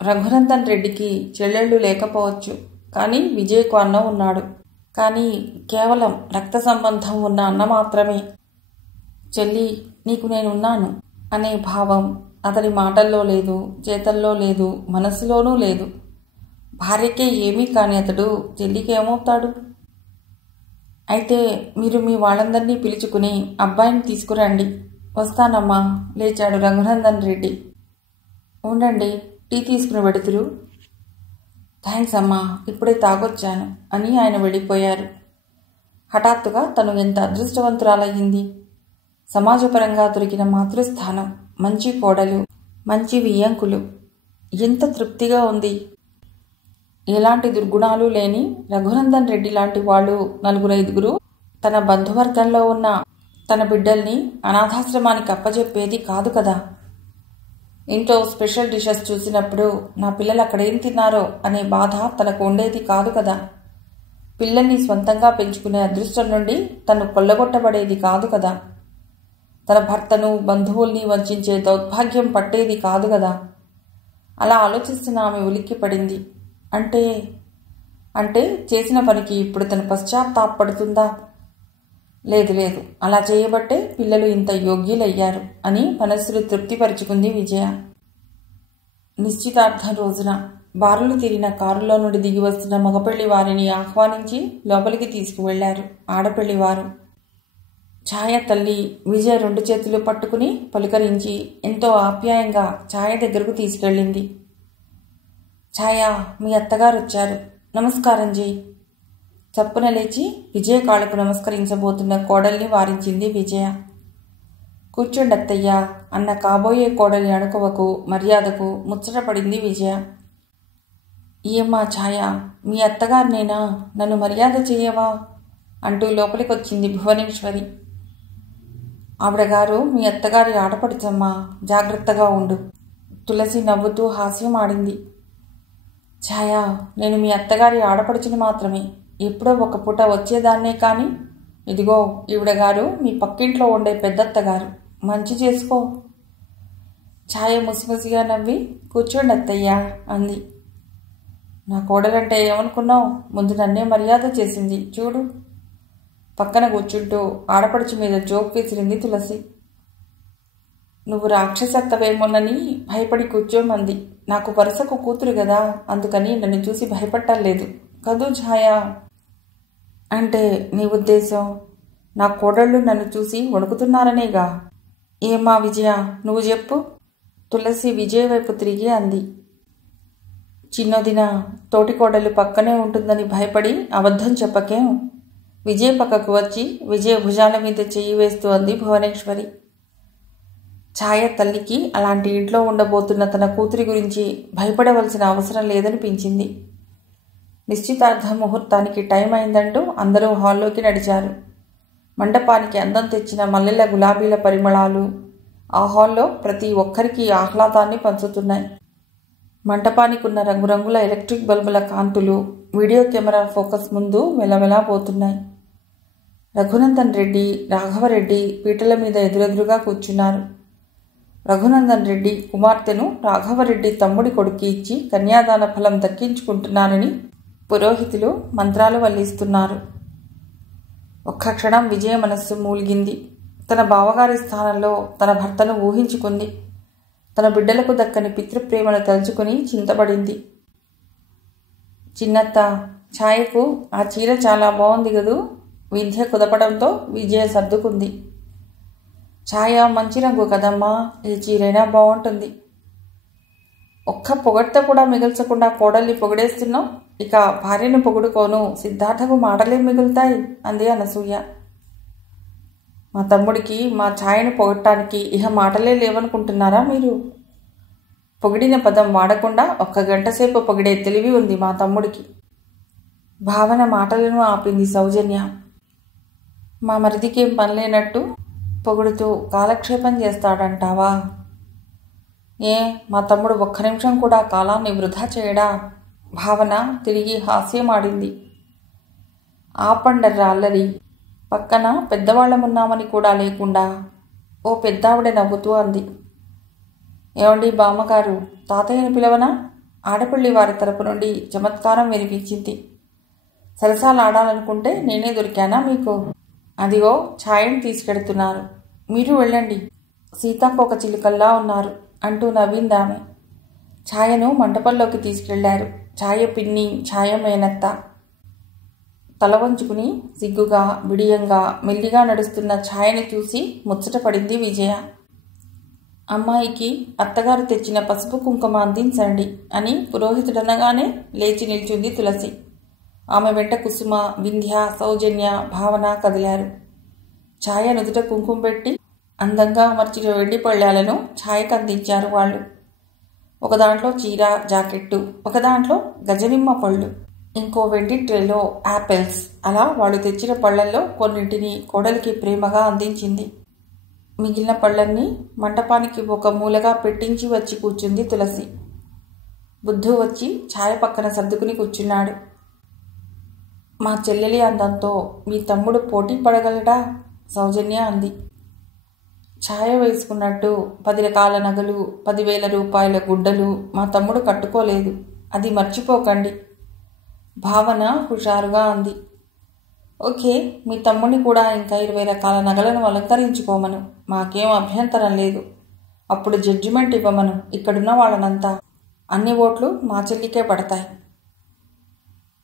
రఘునందన్ రెడ్డికి చెల్లెళ్ళు లేకపోవచ్చు, కానీ విజయ్కు అన్న ఉన్నాడు. కానీ కేవలం రక్త సంబంధం ఉన్న అన్న మాత్రమే. చెల్లి, నీకు నేనున్నాను అనే భావం అతడి మాటల్లో లేదు, చేతల్లో లేదు, మనస్సులోనూ లేదు. భార్యకే ఏమీ కాని అతడు చెల్లికి ఏమవుతాడు? అయితే మీరు మీ వాళ్ళందరినీ పిలుచుకుని అబ్బాయిని తీసుకురండి. వస్తానమ్మా, లేచాడు రఘునందన్ రెడ్డి. ఉండండి, టీ తీసుకుని పెడుతురు. థ్యాంక్స్ అమ్మా, ఇప్పుడే తాగొచ్చాను అని ఆయన వెళ్ళిపోయారు. హఠాత్తుగా తను ఎంత అదృష్టవంతురాలయ్యింది. సమాజపరంగా దొరికిన మాతృస్థానం, మంచి కోడలు, మంచి వియ్యంకులు. ఎంత తృప్తిగా ఉంది. ఎలాంటి దుర్గుణాలు లేని రఘునందన్ రెడ్డి లాంటి వాళ్ళు 4-5 తన బంధువర్గంలో ఉన్న తన బిడ్డల్ని అనాథాశ్రమానికి అప్పజెప్పేది కాదు కదా. ఇంట్లో స్పెషల్ డిషెస్ చూసినప్పుడు నా పిల్లలు అక్కడేం తిన్నారో అనే బాధ తనకు ఉండేది కాదు కదా. పిల్లల్ని స్వంతంగా పెంచుకునే అదృష్టం నుండి తను కొల్లగొట్టబడేది కాదు కదా. తన భర్తను, బంధువుల్ని వంచే దౌర్భాగ్యం పట్టేది కాదు కదా. అలా ఆలోచిస్తున్న ఆమె ఉలిక్కిపడింది. అంటే చేసిన పనికి ఇప్పుడు తను పశ్చాత్తాపడుతుందా? లేదు లేదు, అలా చేయబట్టే పిల్లలు ఇంత యోగ్యులయ్యారు అని మనస్సును తృప్తిపరుచుకుంది విజయ. నిశ్చితార్థం రోజున బారులు తీరిన కారులో నుండి దిగి వస్తున్న మగపెళ్లి వారిని ఆహ్వానించి లోపలికి తీసుకువెళ్లారు ఆడపెళ్లివారు. ఛాయ తల్లి విజయ 2 చేతులు పట్టుకుని పలుకరించి ఎంతో ఆప్యాయంగా ఛాయ దగ్గరకు తీసుకెళ్ళింది. ఛాయ, మీ అత్తగారు వచ్చారు, నమస్కారం జీ. చప్పున లేచి విజయ కాళ్ళకు నమస్కరించబోతున్న కోడల్ని వారించింది విజయ. కూర్చోండి అత్తయ్య అన్న కాబోయే కోడలి అణుకువకు మర్యాదకు ముచ్చటపడింది విజయ. ఏమ్మా ఛాయ, మీ అత్తగారినేనా, నన్ను మర్యాద చేయవా అంటూ లోపలికొచ్చింది భువనేశ్వరి. ఆవిడగారు మీ అత్తగారి ఆడపడుచమ్మా, జాగ్రత్తగా ఉండు. తులసి నవ్వుతూ హాస్యం ఆడింది. ఛాయ, నేను మీ అత్తగారి ఆడపడుచుని మాత్రమే, ఎప్పుడో ఒక పూట వచ్చేదాన్నే కాని ఇదిగో ఈవిడగారు మీ పక్కింట్లో ఉండే పెద్దత్తగారు, మంచి చేసుకో. ఛాయ ముసిముసిగా నవ్వి కూర్చోండి అత్తయ్య అంది. నా కోడలంటే ఏమనుకున్నావు, ముందు నన్నే మర్యాద చేసింది చూడు. పక్కన కూర్చుంటూ ఆడపడుచు మీద జోక్ విసిరింది తులసి. నువ్వు రాక్షసత్తవేమోనని భయపడి కూర్చోమంది. నాకు వరుసకు కూతురు కదా, అందుకని నన్ను చూసి భయపట్టలేదు కదూ ఛాయ. అంటే నీ ఉద్దేశం నా కోడళ్ళు నన్ను చూసి వణుకుతున్నారనేగా? ఏమా విజయ, నువ్వు చెప్పు. తులసి విజయ వైపు తిరిగి అంది. చిన్నదిన తోటి కోడలు పక్కనే ఉంటుందని భయపడి అబద్ధం చెప్పకేం. విజయ పక్కకు వచ్చి విజయ భుజాల మీద చెయ్యి వేస్తూ అంది భువనేశ్వరి. ఛాయ తల్లికి అలాంటి ఇంట్లో ఉండబోతున్న తన కూతురి గురించి భయపడవలసిన అవసరం లేదనిపించింది. నిశ్చితార్థ ముహూర్తానికి టైం అయిందంటూ అందరూ హాల్లోకి నడిచారు. మండపానికి అందం తెచ్చిన మల్లెల గులాబీల పరిమళాలు ఆ హాల్లో ప్రతి ఒక్కరికి ఆహ్లాదాన్ని పంచుతున్నాయి. మంటపానికి ఉన్న రంగురంగుల ఎలక్ట్రిక్ బల్బుల కాంతులు వీడియో కెమెరా ఫోకస్ ముందు వెలవెలా పోతున్నాయి. రఘునందన్ రెడ్డి, రాఘవరెడ్డి పీటల మీద ఎదురెదురుగా కూర్చున్నారు. రఘునందన్ రెడ్డి కుమార్తెను రాఘవరెడ్డి తమ్ముడి కొడుకు ఇచ్చి కన్యాదాన ఫలం దక్కించుకుంటున్నారని పురోహితులు మంత్రాలు వల్లిస్తున్నారు. ఒక్క క్షణం విజయ మనస్సు మూలిగింది. తన బావగారి స్థానంలో తన భర్తను ఊహించుకుంది. తన బిడ్డలకు దక్కని పితృప్రేమను తలుచుకుని చింతపడింది. చిన్నత్త, ఛాయకు ఆ చీర చాలా బాగుంది కదూ. వింధ్య కుదపడంతో విజయ సర్దుకుంది. ఛాయ మంచి రంగు కదమ్మా, ఏ చీరైనా బాగుంటుంది. ఒక్క పొగడ్త కూడా మిగల్చకుండా కోడల్ని పొగిడేస్తున్నావు, ఇక భార్యను పొగుడుకోను, సిద్ధార్థకు మాటలే మిగులుతాయి అంది అనసూయ. మా తమ్ముడికి మా ఛాయను పొగట్టానికి ఇహ మాటలే లేవనుకుంటున్నారా మీరు? పొగిడిన పదం వాడకుండా 1 గంట సేపు పొగిడే తెలివి ఉంది మా తమ్ముడికి. భావన మాటలను ఆపింది సౌజన్య. మా మరిదికేం పనిలేనట్టు పొగుడుతూ కాలక్షేపం చేస్తాడంటావా? ఏ, మా తమ్ముడు 1 నిమిషం కూడా కాలాన్ని వృధా చేయడా? భావన తిరిగి హాస్యమాడింది. ఆపండర్రా అల్లరి. పక్కన పెద్దవాళ్లమున్నామని కూడా లేకుండా ఓ పెద్దావిడ నవ్వుతూ అంది. ఏమండి బామ్మగారు, తాతయ్యని పిలవనా? ఆడపిల్లి వారి తరపు నుండి చమత్కారం వినిపించింది. సరసాలాడాలనుకుంటే నేనే దొరికానా మీకు? అదిగో ఛాయని తీసుకెడుతున్నారు, మీరు వెళ్ళండి, సీతాకోక చిలుకల్లా ఉన్నారు అంటూ నవ్విందామె. ఛాయను మంటపంలోకి తీసుకెళ్లారు. ఛాయ పిన్ని, ఛాయ మేనత్త. తల వంచుకుని సిగ్గుగా బిడియంగా మెల్లిగా నడుస్తున్న ఛాయని చూసి ముచ్చటపడింది విజయ. అమ్మాయికి అత్తగారు తెచ్చిన పసుపు కుంకుమ అందించండి అని పురోహితుడనగానే లేచి నిల్చుంది తులసి. ఆమె వెంట కుసుమ, వింధ్య, సౌజన్య, భావన కదిలారు. ఛాయ నుదుట కుంకుమ పెట్టి అందంగా అమర్చిన వెండి పళ్ళాలను ఛాయకు అందించారు వాళ్ళు. ఒక దాంట్లో చీర, జాకెట్టు, ఒక దాంట్లో గజనిమ్మ పళ్ళు, ఇంకో వెండి ట్రేలో యాపిల్స్. అలా వాళ్ళు తెచ్చిన పళ్లల్లో కొన్నింటిని కోడలికి ప్రేమగా అందించింది. మిగిలిన పళ్ళన్నీ మంటపానికి ఒక మూలగా పెట్టించి వచ్చి కూర్చుంది తులసి. బుద్ధు వచ్చి ఛాయ పక్కన సర్దుకుని కూర్చున్నాడు. మా చెల్లెలి అందంతో మీ తమ్ముడు పోటీ పడగలడా? సౌజన్య అంది. ఛాయ వేసుకున్నట్టు 10 రకాల నగలు, 10,000 రూపాయల గుడ్డలు మా తమ్ముడు కట్టుకోలేదు, అది మర్చిపోకండి. భావన హుషారుగా అంది. ఓకే, మీ తమ్ముడిని కూడా ఇంకా 20 రకాల నగలను అలంకరించుకోమను, మాకేం అభ్యంతరం లేదు. అప్పుడు జడ్జిమెంట్ ఇవ్వమను. ఇక్కడున్న వాళ్ళనంతా. అన్ని ఓట్లు మా చెల్లికే పడతాయి.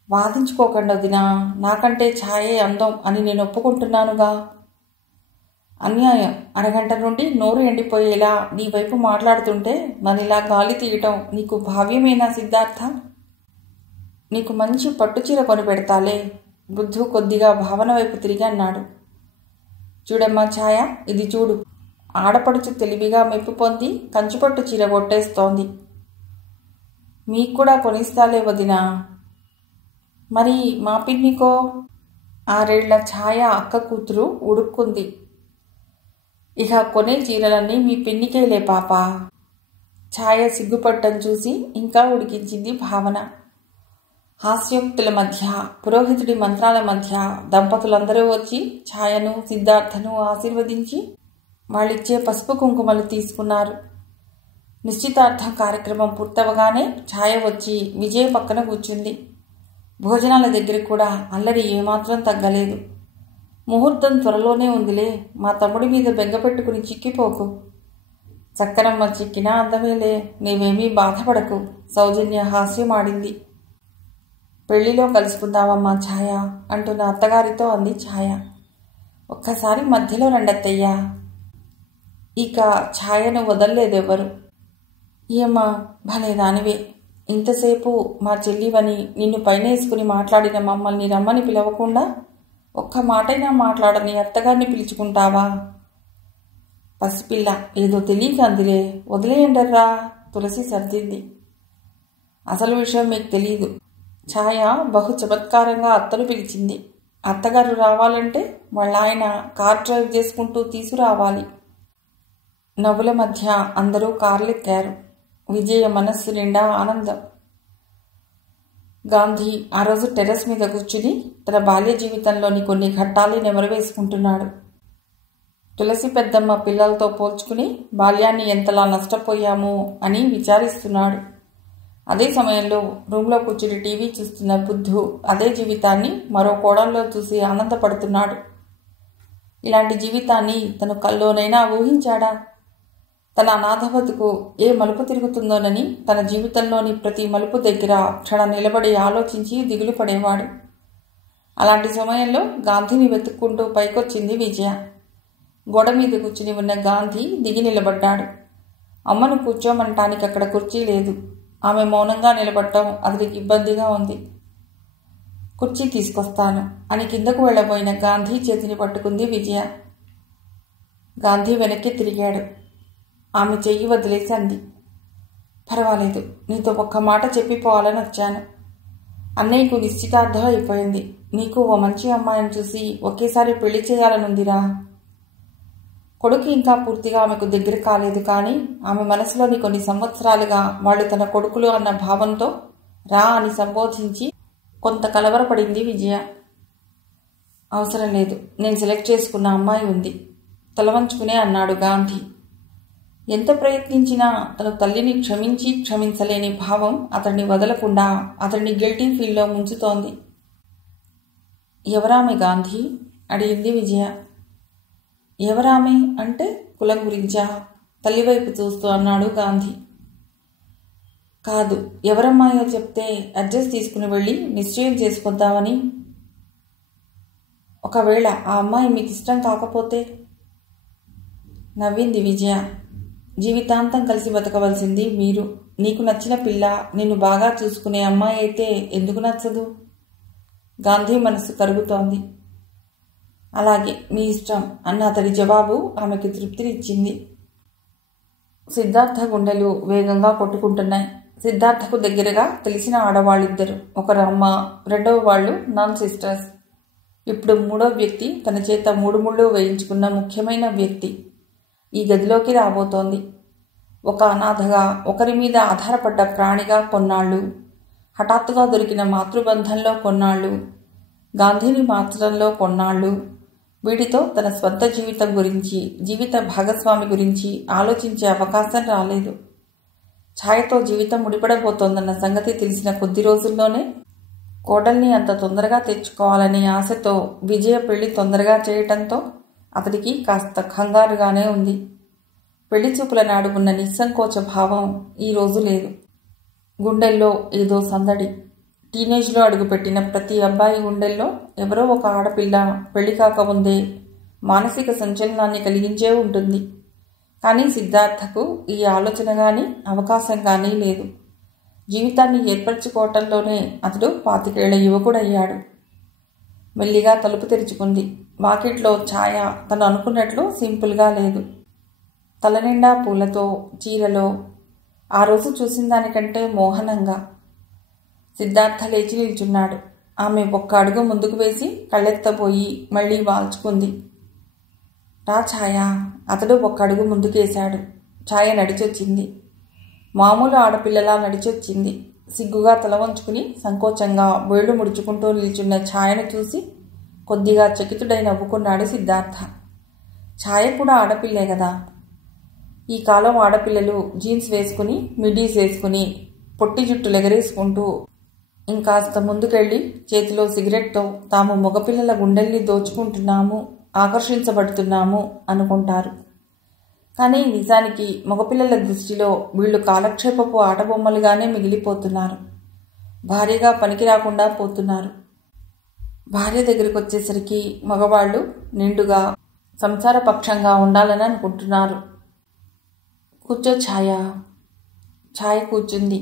వాదించుకోకండి వదినా, నాకంటే ఛాయే అందం అని నేను ఒప్పుకుంటున్నానుగా. అన్యాయం. అరగంట నుండి నోరు ఎండిపోయేలా నీ వైపు మాట్లాడుతుంటే నన్నిలా గాలి తీయటం నీకు భావ్యమేనా సిద్ధార్థ? నీకు మంచి పట్టుచీర కొని పెడతాలే. బుద్ధు కొద్దిగా భావన వైపు తిరిగి అన్నాడు. చూడమ్మా ఛాయ, ఇది చూడు. ఆడపడుచు తెలివిగా మెప్పు పొంది కంచుపట్టు చీర కొట్టేస్తోంది. మీకు కూడా కొనిస్తాలే వదినా. మరి మా పిన్నికో? 6 ఏళ్ల ఛాయ అక్క కూతురు ఉడుక్కుంది. ఇక కొనే చీరలన్నీ మీ పిన్నికేలే పాపా. ఛాయ సిగ్గుపట్టం చూసి ఇంకా ఉడికించింది భావన. హాస్యోక్తుల మధ్య, పురోహితుడి మంత్రాల మధ్య దంపతులందరూ వచ్చి ఛాయను సిద్ధార్థను ఆశీర్వదించి వాళ్ళిచ్చే పసుపు కుంకుమలు తీసుకున్నారు. నిశ్చితార్థం కార్యక్రమం పూర్తవగానే ఛాయ వచ్చి విజయ్ పక్కన కూర్చుంది. భోజనాల దగ్గర కూడా అల్లరి ఏమాత్రం తగ్గలేదు. ముహూర్తం త్వరలోనే ఉందిలే, మా తమ్ముడి మీద బెంగ పెట్టుకుని చిక్కిపోకు. చక్కనమ్మ చిక్కినా అందమేలే, నీవేమీ బాధపడకు. సౌజన్య హాస్యమాడింది. పెళ్లిలో కలుసుకుందామమ్మా ఛాయ అంటున్న అత్తగారితో అంది ఛాయ. ఒక్కసారి మధ్యలో రండత్తయ్యా. ఇక ఛాయను వదల్లేదెవ్వరు. ఏమ్మా భలే దానివే, ఇంతసేపు మా చెల్లివని నిన్ను పైనేసుకుని మాట్లాడిన మమ్మల్ని రమ్మని పిలవకుండా ఒక్క మాటైనా మాట్లాడని అత్తగారిని పిలుచుకుంటావా? పసిపిల్ల, ఏదో తెలియక అందులే, వదిలేయండర్రా. తులసి సర్దింది. అసలు విషయం మీకు తెలీదు. ఛాయ బహు చమత్కారంగా అత్తను పిలిచింది. అత్తగారు రావాలంటే వాళ్ళ ఆయన కార్ డ్రైవ్ చేసుకుంటూ తీసుకురావాలి. నవ్వుల మధ్య అందరూ కార్లెక్కారు. విజయ మనస్సు నిండా ఆనందం. గాంధీ ఆ రోజు టెర్రస్ మీద కూర్చుని తన బాల్య జీవితంలోని కొన్ని ఘట్టాలే నెమరవేసుకుంటున్నాడు. తులసి పెద్దమ్మ పిల్లలతో పోల్చుకుని బాల్యాన్ని ఎంతలా నష్టపోయామో అని విచారిస్తున్నాడు. అదే సమయంలో రూమ్లో కూర్చుని టీవీ చూస్తున్న బుద్ధు అదే జీవితాన్ని మరో కోణంలో చూసి ఆనందపడుతున్నాడు. ఇలాంటి జీవితాన్ని తను కల్లోనైనా ఊహించాడా? తన అనాథ బతుకు ఏ మలుపు తిరుగుతుందోనని తన జీవితంలోని ప్రతి మలుపు దగ్గర క్షణం నిలబడి ఆలోచించి దిగులు పడేవాడు. అలాంటి సమయంలో గాంధీని వెతుక్కుంటూ పైకొచ్చింది విజయ. గోడ మీద కూర్చుని ఉన్న గాంధీ దిగి నిలబడ్డాడు. అమ్మను కూర్చోమనటానికి అక్కడ కుర్చీ లేదు. ఆమె మౌనంగా నిలబడటం అతనికి ఇబ్బందిగా ఉంది. కుర్చీ తీసుకొస్తాను అని కిందకు వెళ్లబోయిన గాంధీ చేతిని పట్టుకుంది విజయ. గాంధీ వెనక్కి తిరిగాడు. ఆమె చెయ్యి వదిలేసి అంది, పర్వాలేదు, నీతో ఒక్క మాట చెప్పిపోవాలని వచ్చాను. అన్నయ్యకు నిశ్చితార్థం అయిపోయింది. నీకు ఓ మంచి అమ్మాయిని చూసి ఒకేసారి పెళ్లి చేయాలనుందిరా. కొడుకు ఇంకా పూర్తిగా ఆమెకు దగ్గర కాలేదు, కానీ ఆమె మనసులోని కొన్ని సంవత్సరాలుగా వాళ్ళు తన కొడుకులు అన్న భావంతో రా అని సంబోధించి కొంత కలవరపడింది విజయ. అవసరం లేదు, నేను సెలెక్ట్ చేసుకున్న అమ్మాయి ఉంది, తలవంచుకునే అన్నాడు గాంధీ. ఎంత ప్రయత్నించినా తన తల్లిని క్షమించి క్షమించలేని భావం అతన్ని వదలకుండా అతన్ని గిల్టీ ఫీల్లో ముంచుతోంది. ఎవరామె గాంధీ అడిగింది విజయ. ఎవరామె అంటే కులం గురించా? తల్లివైపు చూస్తూ అన్నాడు గాంధీ. కాదు, ఎవరమ్మాయో చెప్తే అడ్రస్ తీసుకుని వెళ్ళి నిశ్చయం చేసుకొద్దామని. ఒకవేళ ఆ అమ్మాయి మీకు ఇష్టం కాకపోతే? నవ్వింది విజయ. జీవితాంతం కలిసి బతకవలసింది మీరు. నీకు నచ్చిన పిల్ల, నిన్ను బాగా చూసుకునే అమ్మాయి అయితే ఎందుకు నచ్చదు? గాంధీ మనసు కరుగుతోంది. అలాగే, మీ ఇష్టం అన్న అతడి జవాబు ఆమెకు తృప్తినిచ్చింది. సిద్ధార్థ గుండెలు వేగంగా కొట్టుకుంటున్నాయి. సిద్ధార్థకు దగ్గరగా తెలిసిన ఆడవాళ్ళిద్దరు, ఒకరు అమ్మ, రెండవ వాళ్ళు నాన్ సిస్టర్స్. ఇప్పుడు మూడో వ్యక్తి తన చేత 3 ముళ్ళు వేయించుకున్న ముఖ్యమైన వ్యక్తి ఈ గదిలోకి రాబోతోంది. ఒక అనాథగా, ఒకరి మీద ఆధారపడ్డ ప్రాణిగా కొన్నాళ్ళు, హఠాత్తుగా దొరికిన మాతృబంధంలో కొన్నాళ్ళు, గాంధీని మార్చడంలో కొన్నాళ్ళు. వీటితో తన స్వంత జీవితం గురించి, జీవిత భాగస్వామి గురించి ఆలోచించే అవకాశం రాలేదు. ఛాయతో జీవితం ముడిపడబోతోందన్న సంగతి తెలిసిన కొద్ది రోజుల్లోనే కోడల్ని అంత తొందరగా తెచ్చుకోవాలనే ఆశతో విజయ పెళ్లి తొందరగా చేయటంతో అతడికి కాస్త కంగారుగానే ఉంది. పెళ్లి చూపుల నాడు ఉన్న నిస్సంకోచ భావం ఈరోజు లేదు. గుండెల్లో ఏదో సందడి. టీనేజ్లో అడుగుపెట్టిన ప్రతి అబ్బాయి గుండెల్లో ఎవరో ఒక ఆడపిల్ల పెళ్లి కాకముందే మానసిక సంచలనాన్ని కలిగించే ఉంటుంది. కానీ సిద్ధార్థకు ఈ ఆలోచన కానీ అవకాశం కానీ లేదు. జీవితాన్ని ఏర్పరచుకోవటంలోనే అతడు 25 యువకుడయ్యాడు. మెల్లిగా తలుపు తెరుచుకుంది. వాకిట్లో ఛాయ తను అనుకున్నట్లు సింపుల్గా లేదు. తలనిండా పూలతో, చీరలో, ఆ రోజు చూసిన దానికంటే మోహనంగా. సిద్ధార్థ లేచి నిల్చున్నాడు. ఆమె ఒక్క అడుగు ముందుకు వేసి కళ్ళెత్తబోయి మళ్ళీ వాల్చుకుంది. రా ఛాయ. అతడు ఒక్క అడుగు ముందుకేశాడు. ఛాయ నడిచొచ్చింది. మామూలు ఆడపిల్లలా నడిచొచ్చింది. సిగ్గుగా తల వంచుకుని సంకోచంగా వేళ్లు ముడుచుకుంటూ నిల్చున్న ఛాయను చూసి కొద్దిగా చకితుడై నవ్వుకున్నాడు సిద్ధార్థ. ఛాయ కూడా ఆడపిల్లే కదా. ఈ కాలం ఆడపిల్లలు జీన్స్ వేసుకుని, మిడ్డీస్ వేసుకుని, పొట్టి జుట్టులు ఎగరేసుకుంటూ ఇంకాస్త ముందుకెళ్ళి చేతిలో సిగరెట్తో తాము మగపిల్లల గుండెల్ని దోచుకుంటున్నాము, ఆకర్షించబడుతున్నాము అనుకుంటారు. కానీ నిజానికి మగపిల్లల దృష్టిలో వీళ్ళు కాలక్షేపపు ఆటబొమ్మలుగానే మిగిలిపోతున్నారు. భార్యగా పనికి రాకుండా పోతున్నారు. భార్య దగ్గరికి వచ్చేసరికి మగవాళ్ళు నిండుగా సంసారపక్షంగా ఉండాలని అనుకుంటున్నారు. కూర్చో ఛాయ. ఛాయ కూర్చుంది.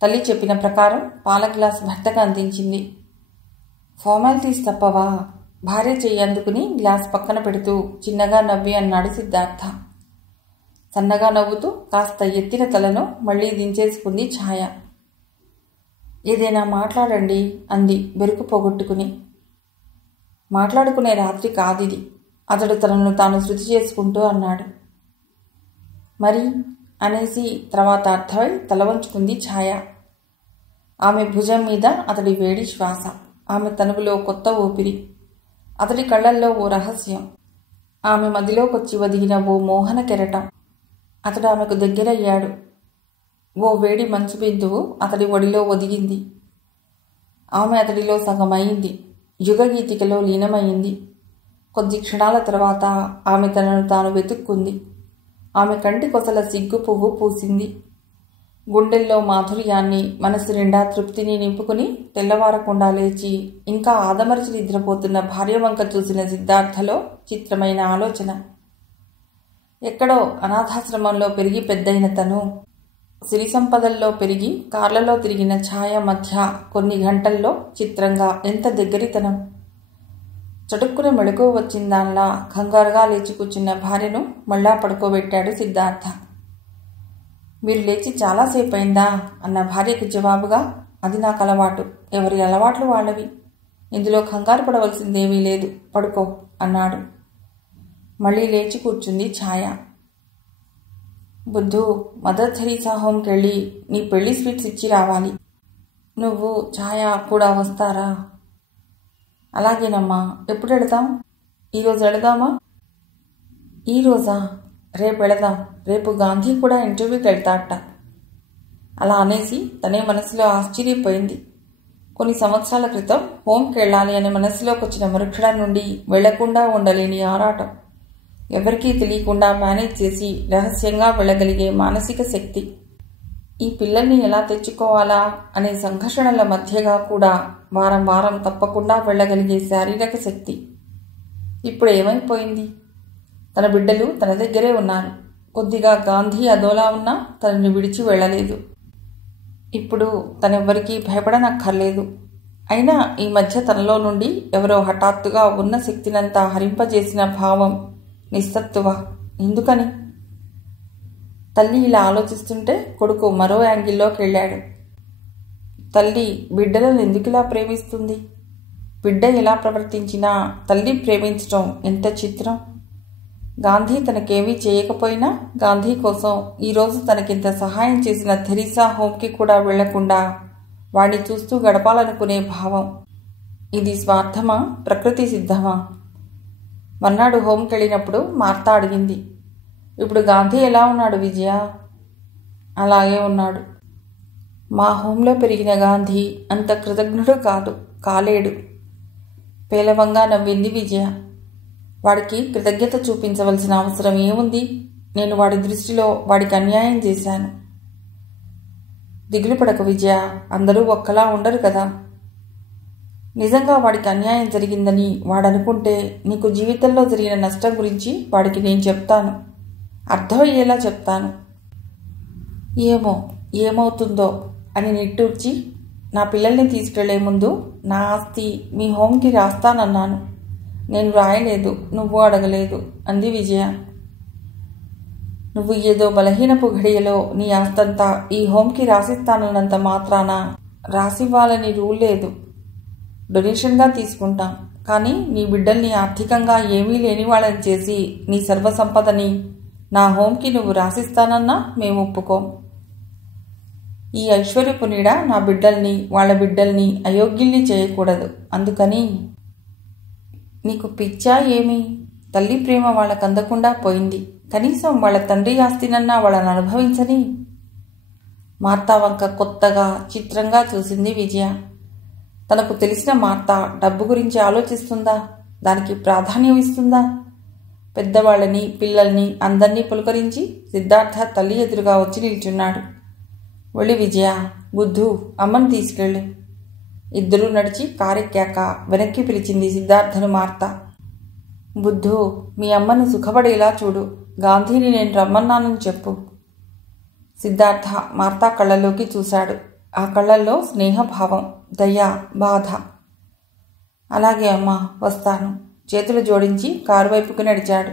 తల్లి చెప్పిన ప్రకారం పాల గ్లాస్ భర్తకు అందించింది. ఫార్మాలిటీస్ తప్పవా? భార్య చెయ్యి అందుకుని గ్లాస్ పక్కన పెడుతూ చిన్నగా నవ్వి అన్నాడు సిద్ధార్థ. సన్నగా నవ్వుతూ కాస్త ఎత్తిన తలను మళ్లీ దించేసుకుంది ఛాయ. ఏదైనా మాట్లాడండి అంది బెరుకు పోగొట్టుకుని. మాట్లాడుకునే రాత్రి కాదిది, అతడు తనను తాను శృతి చేసుకుంటూ అన్నాడు. మరి అనేసి తర్వాత అర్థమై తల వంచుకుంది ఛాయ. ఆమె భుజం మీద అతడి వేడి శ్వాస, ఆమె తనువులో కొత్త ఊపిరి, అతడి కళ్లల్లో ఓ రహస్యం, ఆమె మదిలోకొచ్చి వదిగిన ఓ మోహన కెరటం. అతడు ఆమెకు దగ్గరయ్యాడు. ఓ వేడి మంచు బిందువు అతడి ఒడిలో ఒదిగింది. ఆమె అతడిలో సగమైంది, యుగగీతికలో లీనమైంది. కొద్ది క్షణాల తర్వాత ఆమె తనను తాను వెతుక్కుంది. ఆమె కంటి కొసల సిగ్గు పువ్వు పూసింది. గుండెల్లో మాధుర్యాన్ని, మనసు నిండా తృప్తిని నింపుకుని తెల్లవారకుండా లేచి ఇంకా ఆదమరచి నిద్రపోతున్న భార్య వంక చూసిన సిద్ధార్థలో చిత్రమైన ఆలోచన. ఎక్కడో అనాథాశ్రమంలో పెరిగి పెద్దయిన తను, సిరి సంపదల్లో పెరిగి కార్లలో తిరిగిన ఛాయ మధ్య కొన్ని గంటల్లో చిత్రంగా ఎంత దగ్గరితనం. చటుక్కున మెళకువ వచ్చిందాన్లా కంగారుగా లేచి కూర్చున్న భార్యను మళ్ళా పడుకోబెట్టాడు సిద్ధార్థ. మీరు లేచి చాలాసేపు అయిందా అన్న భార్యకు జవాబుగా, అది నాకు అలవాటు, ఎవరి అలవాట్లు వాళ్ళవి, ఇందులో కంగారు పడవలసిందేమీ లేదు, పడుకో అన్నాడు. మళ్ళీ లేచి కూర్చుంది ఛాయ. బుద్ధు, మదర్ థెరీసా హోమ్కి వెళ్ళి నీ పెళ్లి స్వీట్స్ ఇచ్చి రావాలి. నువ్వు ఛాయ కూడా వస్తారా? అలాగేనమ్మా. ఎప్పుడు వెళదాం? ఈరోజు వెళదామా? ఈరోజా? రేపు వెళదాం. రేపు గాంధీ కూడా ఇంటర్వ్యూకి వెళ్తాడట. అలా అనేసి తనే మనసులో ఆశ్చర్యపోయింది. కొన్ని సంవత్సరాల క్రితం హోమ్కి వెళ్ళాలి అనే మనసులోకి వచ్చిన మరుక్షణం నుండి వెళ్లకుండా ఉండలేని ఆరాటం, ఎవరికీ తెలియకుండా మేనేజ్ చేసి రహస్యంగా వెళ్ళగలిగే మానసిక శక్తి, ఈ పిల్లల్ని ఎలా తెచ్చుకోవాలా అనే సంఘర్షణల మధ్యగా కూడా వారం వారం తప్పకుండా వెళ్ళగలిగే శారీరక శక్తి. ఇప్పుడు ఏమైపోయింది? తన బిడ్డలు తన దగ్గరే ఉన్నారు. కొద్దిగా గాంధీ అదోలా ఉన్నా తనని విడిచి వెళ్ళలేదు. ఇప్పుడు తనెవ్వరికీ భయపడనక్కర్లేదు. అయినా ఈ మధ్య తనలో నుండి ఎవరో హఠాత్తుగా ఉన్న శక్తినంతా హరింపజేసిన భావం, నిస్సత్తువ. ఎందుకని? తల్లి ఇలా ఆలోచిస్తుంటే కొడుకు మరో యాంగిల్లోకి వెళ్ళాడు. తల్లి బిడ్డలను ఎందుకిలా ప్రేమిస్తుంది? బిడ్డ ఎలా ప్రవర్తించినా తల్లి ప్రేమించటం ఎంత చిత్రం. గాంధీ తనకేమీ చేయకపోయినా గాంధీ కోసం ఈరోజు తనకింత సహాయం చేసిన థెరీసా హోమ్కి కూడా వెళ్లకుండా వాడిని చూస్తూ గడపాలనుకునే భావం. ఇది స్వార్థమా, ప్రకృతి సిద్ధమా? మర్నాడు హోమ్కి వెళ్ళినప్పుడు మార్తా అడిగింది, ఇప్పుడు గాంధీ ఎలా ఉన్నాడు విజయ? అలాగే ఉన్నాడు. మా హోంలో పెరిగిన గాంధీ అంత కృతజ్ఞుడు కాలేడు. పేలవంగా నవ్వింది విజయ. వాడికి కృతజ్ఞత చూపించవలసిన అవసరం ఏముంది? నేను వాడి దృష్టిలో వాడికి అన్యాయం చేశాను. దిగులు పడక విజయ, అందరూ ఒక్కలా ఉండరు కదా. నిజంగా వాడికి అన్యాయం జరిగిందని వాడనుకుంటే నీకు జీవితంలో జరిగిన నష్టం గురించి వాడికి నేను చెప్తాను, అర్థమయ్యేలా చెప్తాను. ఏమవుతుందో అని నిట్టూర్చి, నా పిల్లల్ని తీసుకెళ్లే ముందు నా ఆస్తి మీ హోంకి రాస్తానన్నాను. నేను రాయలేదు, నువ్వు అడగలేదు అంది విజయ. నువ్వు ఏదో బలహీనపు ఘడియలో నీ ఆస్తంతా ఈ హోంకి రాసిస్తానన్నంత మాత్రాన రాసివ్వాలని రూల్ లేదు. డొనేషన్గా తీసుకుంటాం. కానీ నీ బిడ్డల్ని ఆర్థికంగా ఏమీ లేని వాళ్ళని చేసి నీ సర్వసంపదని నా హోంకి నువ్వు రాసిస్తానన్నా మేము ఒప్పుకోం. ఈ ఐశ్వర్యపు నీడ నా బిడ్డల్ని, వాళ్ళ బిడ్డల్ని అయోగ్యుల్ని చేయకూడదు. అందుకని నీకు పిచ్చా ఏమి? తల్లి ప్రేమ వాళ్ళకు అందకుండా పోయింది. కనీసం వాళ్ళ తండ్రి ఆస్తినన్నా వాళ్ళని అనుభవించని. మార్తా వంక కొత్తగా చిత్రంగా చూసింది విజయ. తనకు తెలిసిన మార్తా డబ్బు గురించి ఆలోచిస్తుందా? దానికి ప్రాధాన్యం ఇస్తుందా? పెద్దవాళ్ళని, పిల్లల్ని అందర్నీ పులకరించి సిద్ధార్థ తల్లి ఎదురుగా వచ్చి నిల్చున్నాడు. వెళ్ళి విజయ, బుద్ధు, అమ్మని తీసుకెళ్ళు. ఇద్దరూ నడిచి కారెక్కాక వెనక్కి పిలిచింది సిద్ధార్థను మార్తా. బుద్ధు, మీ అమ్మను సుఖపడేలా చూడు. గాంధీని నేను రమ్మన్నానని చెప్పు. సిద్ధార్థ మార్తా కళ్ళలోకి చూశాడు. ఆ కళ్ళల్లో స్నేహభావం, దయ, బాధ. అలాగే అమ్మా, వస్తాను. చేతులు జోడించి కారు వైపుకు నడిచాడు.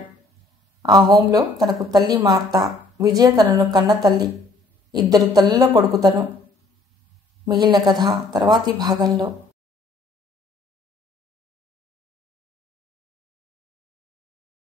ఆ హోంలో తనకు తల్లి మార్తా, విజయ తనను కన్న తల్లి. ఇద్దరు తల్లుల కొడుకు తను. మిగిలిన కథ తర్వాతి భాగంలో.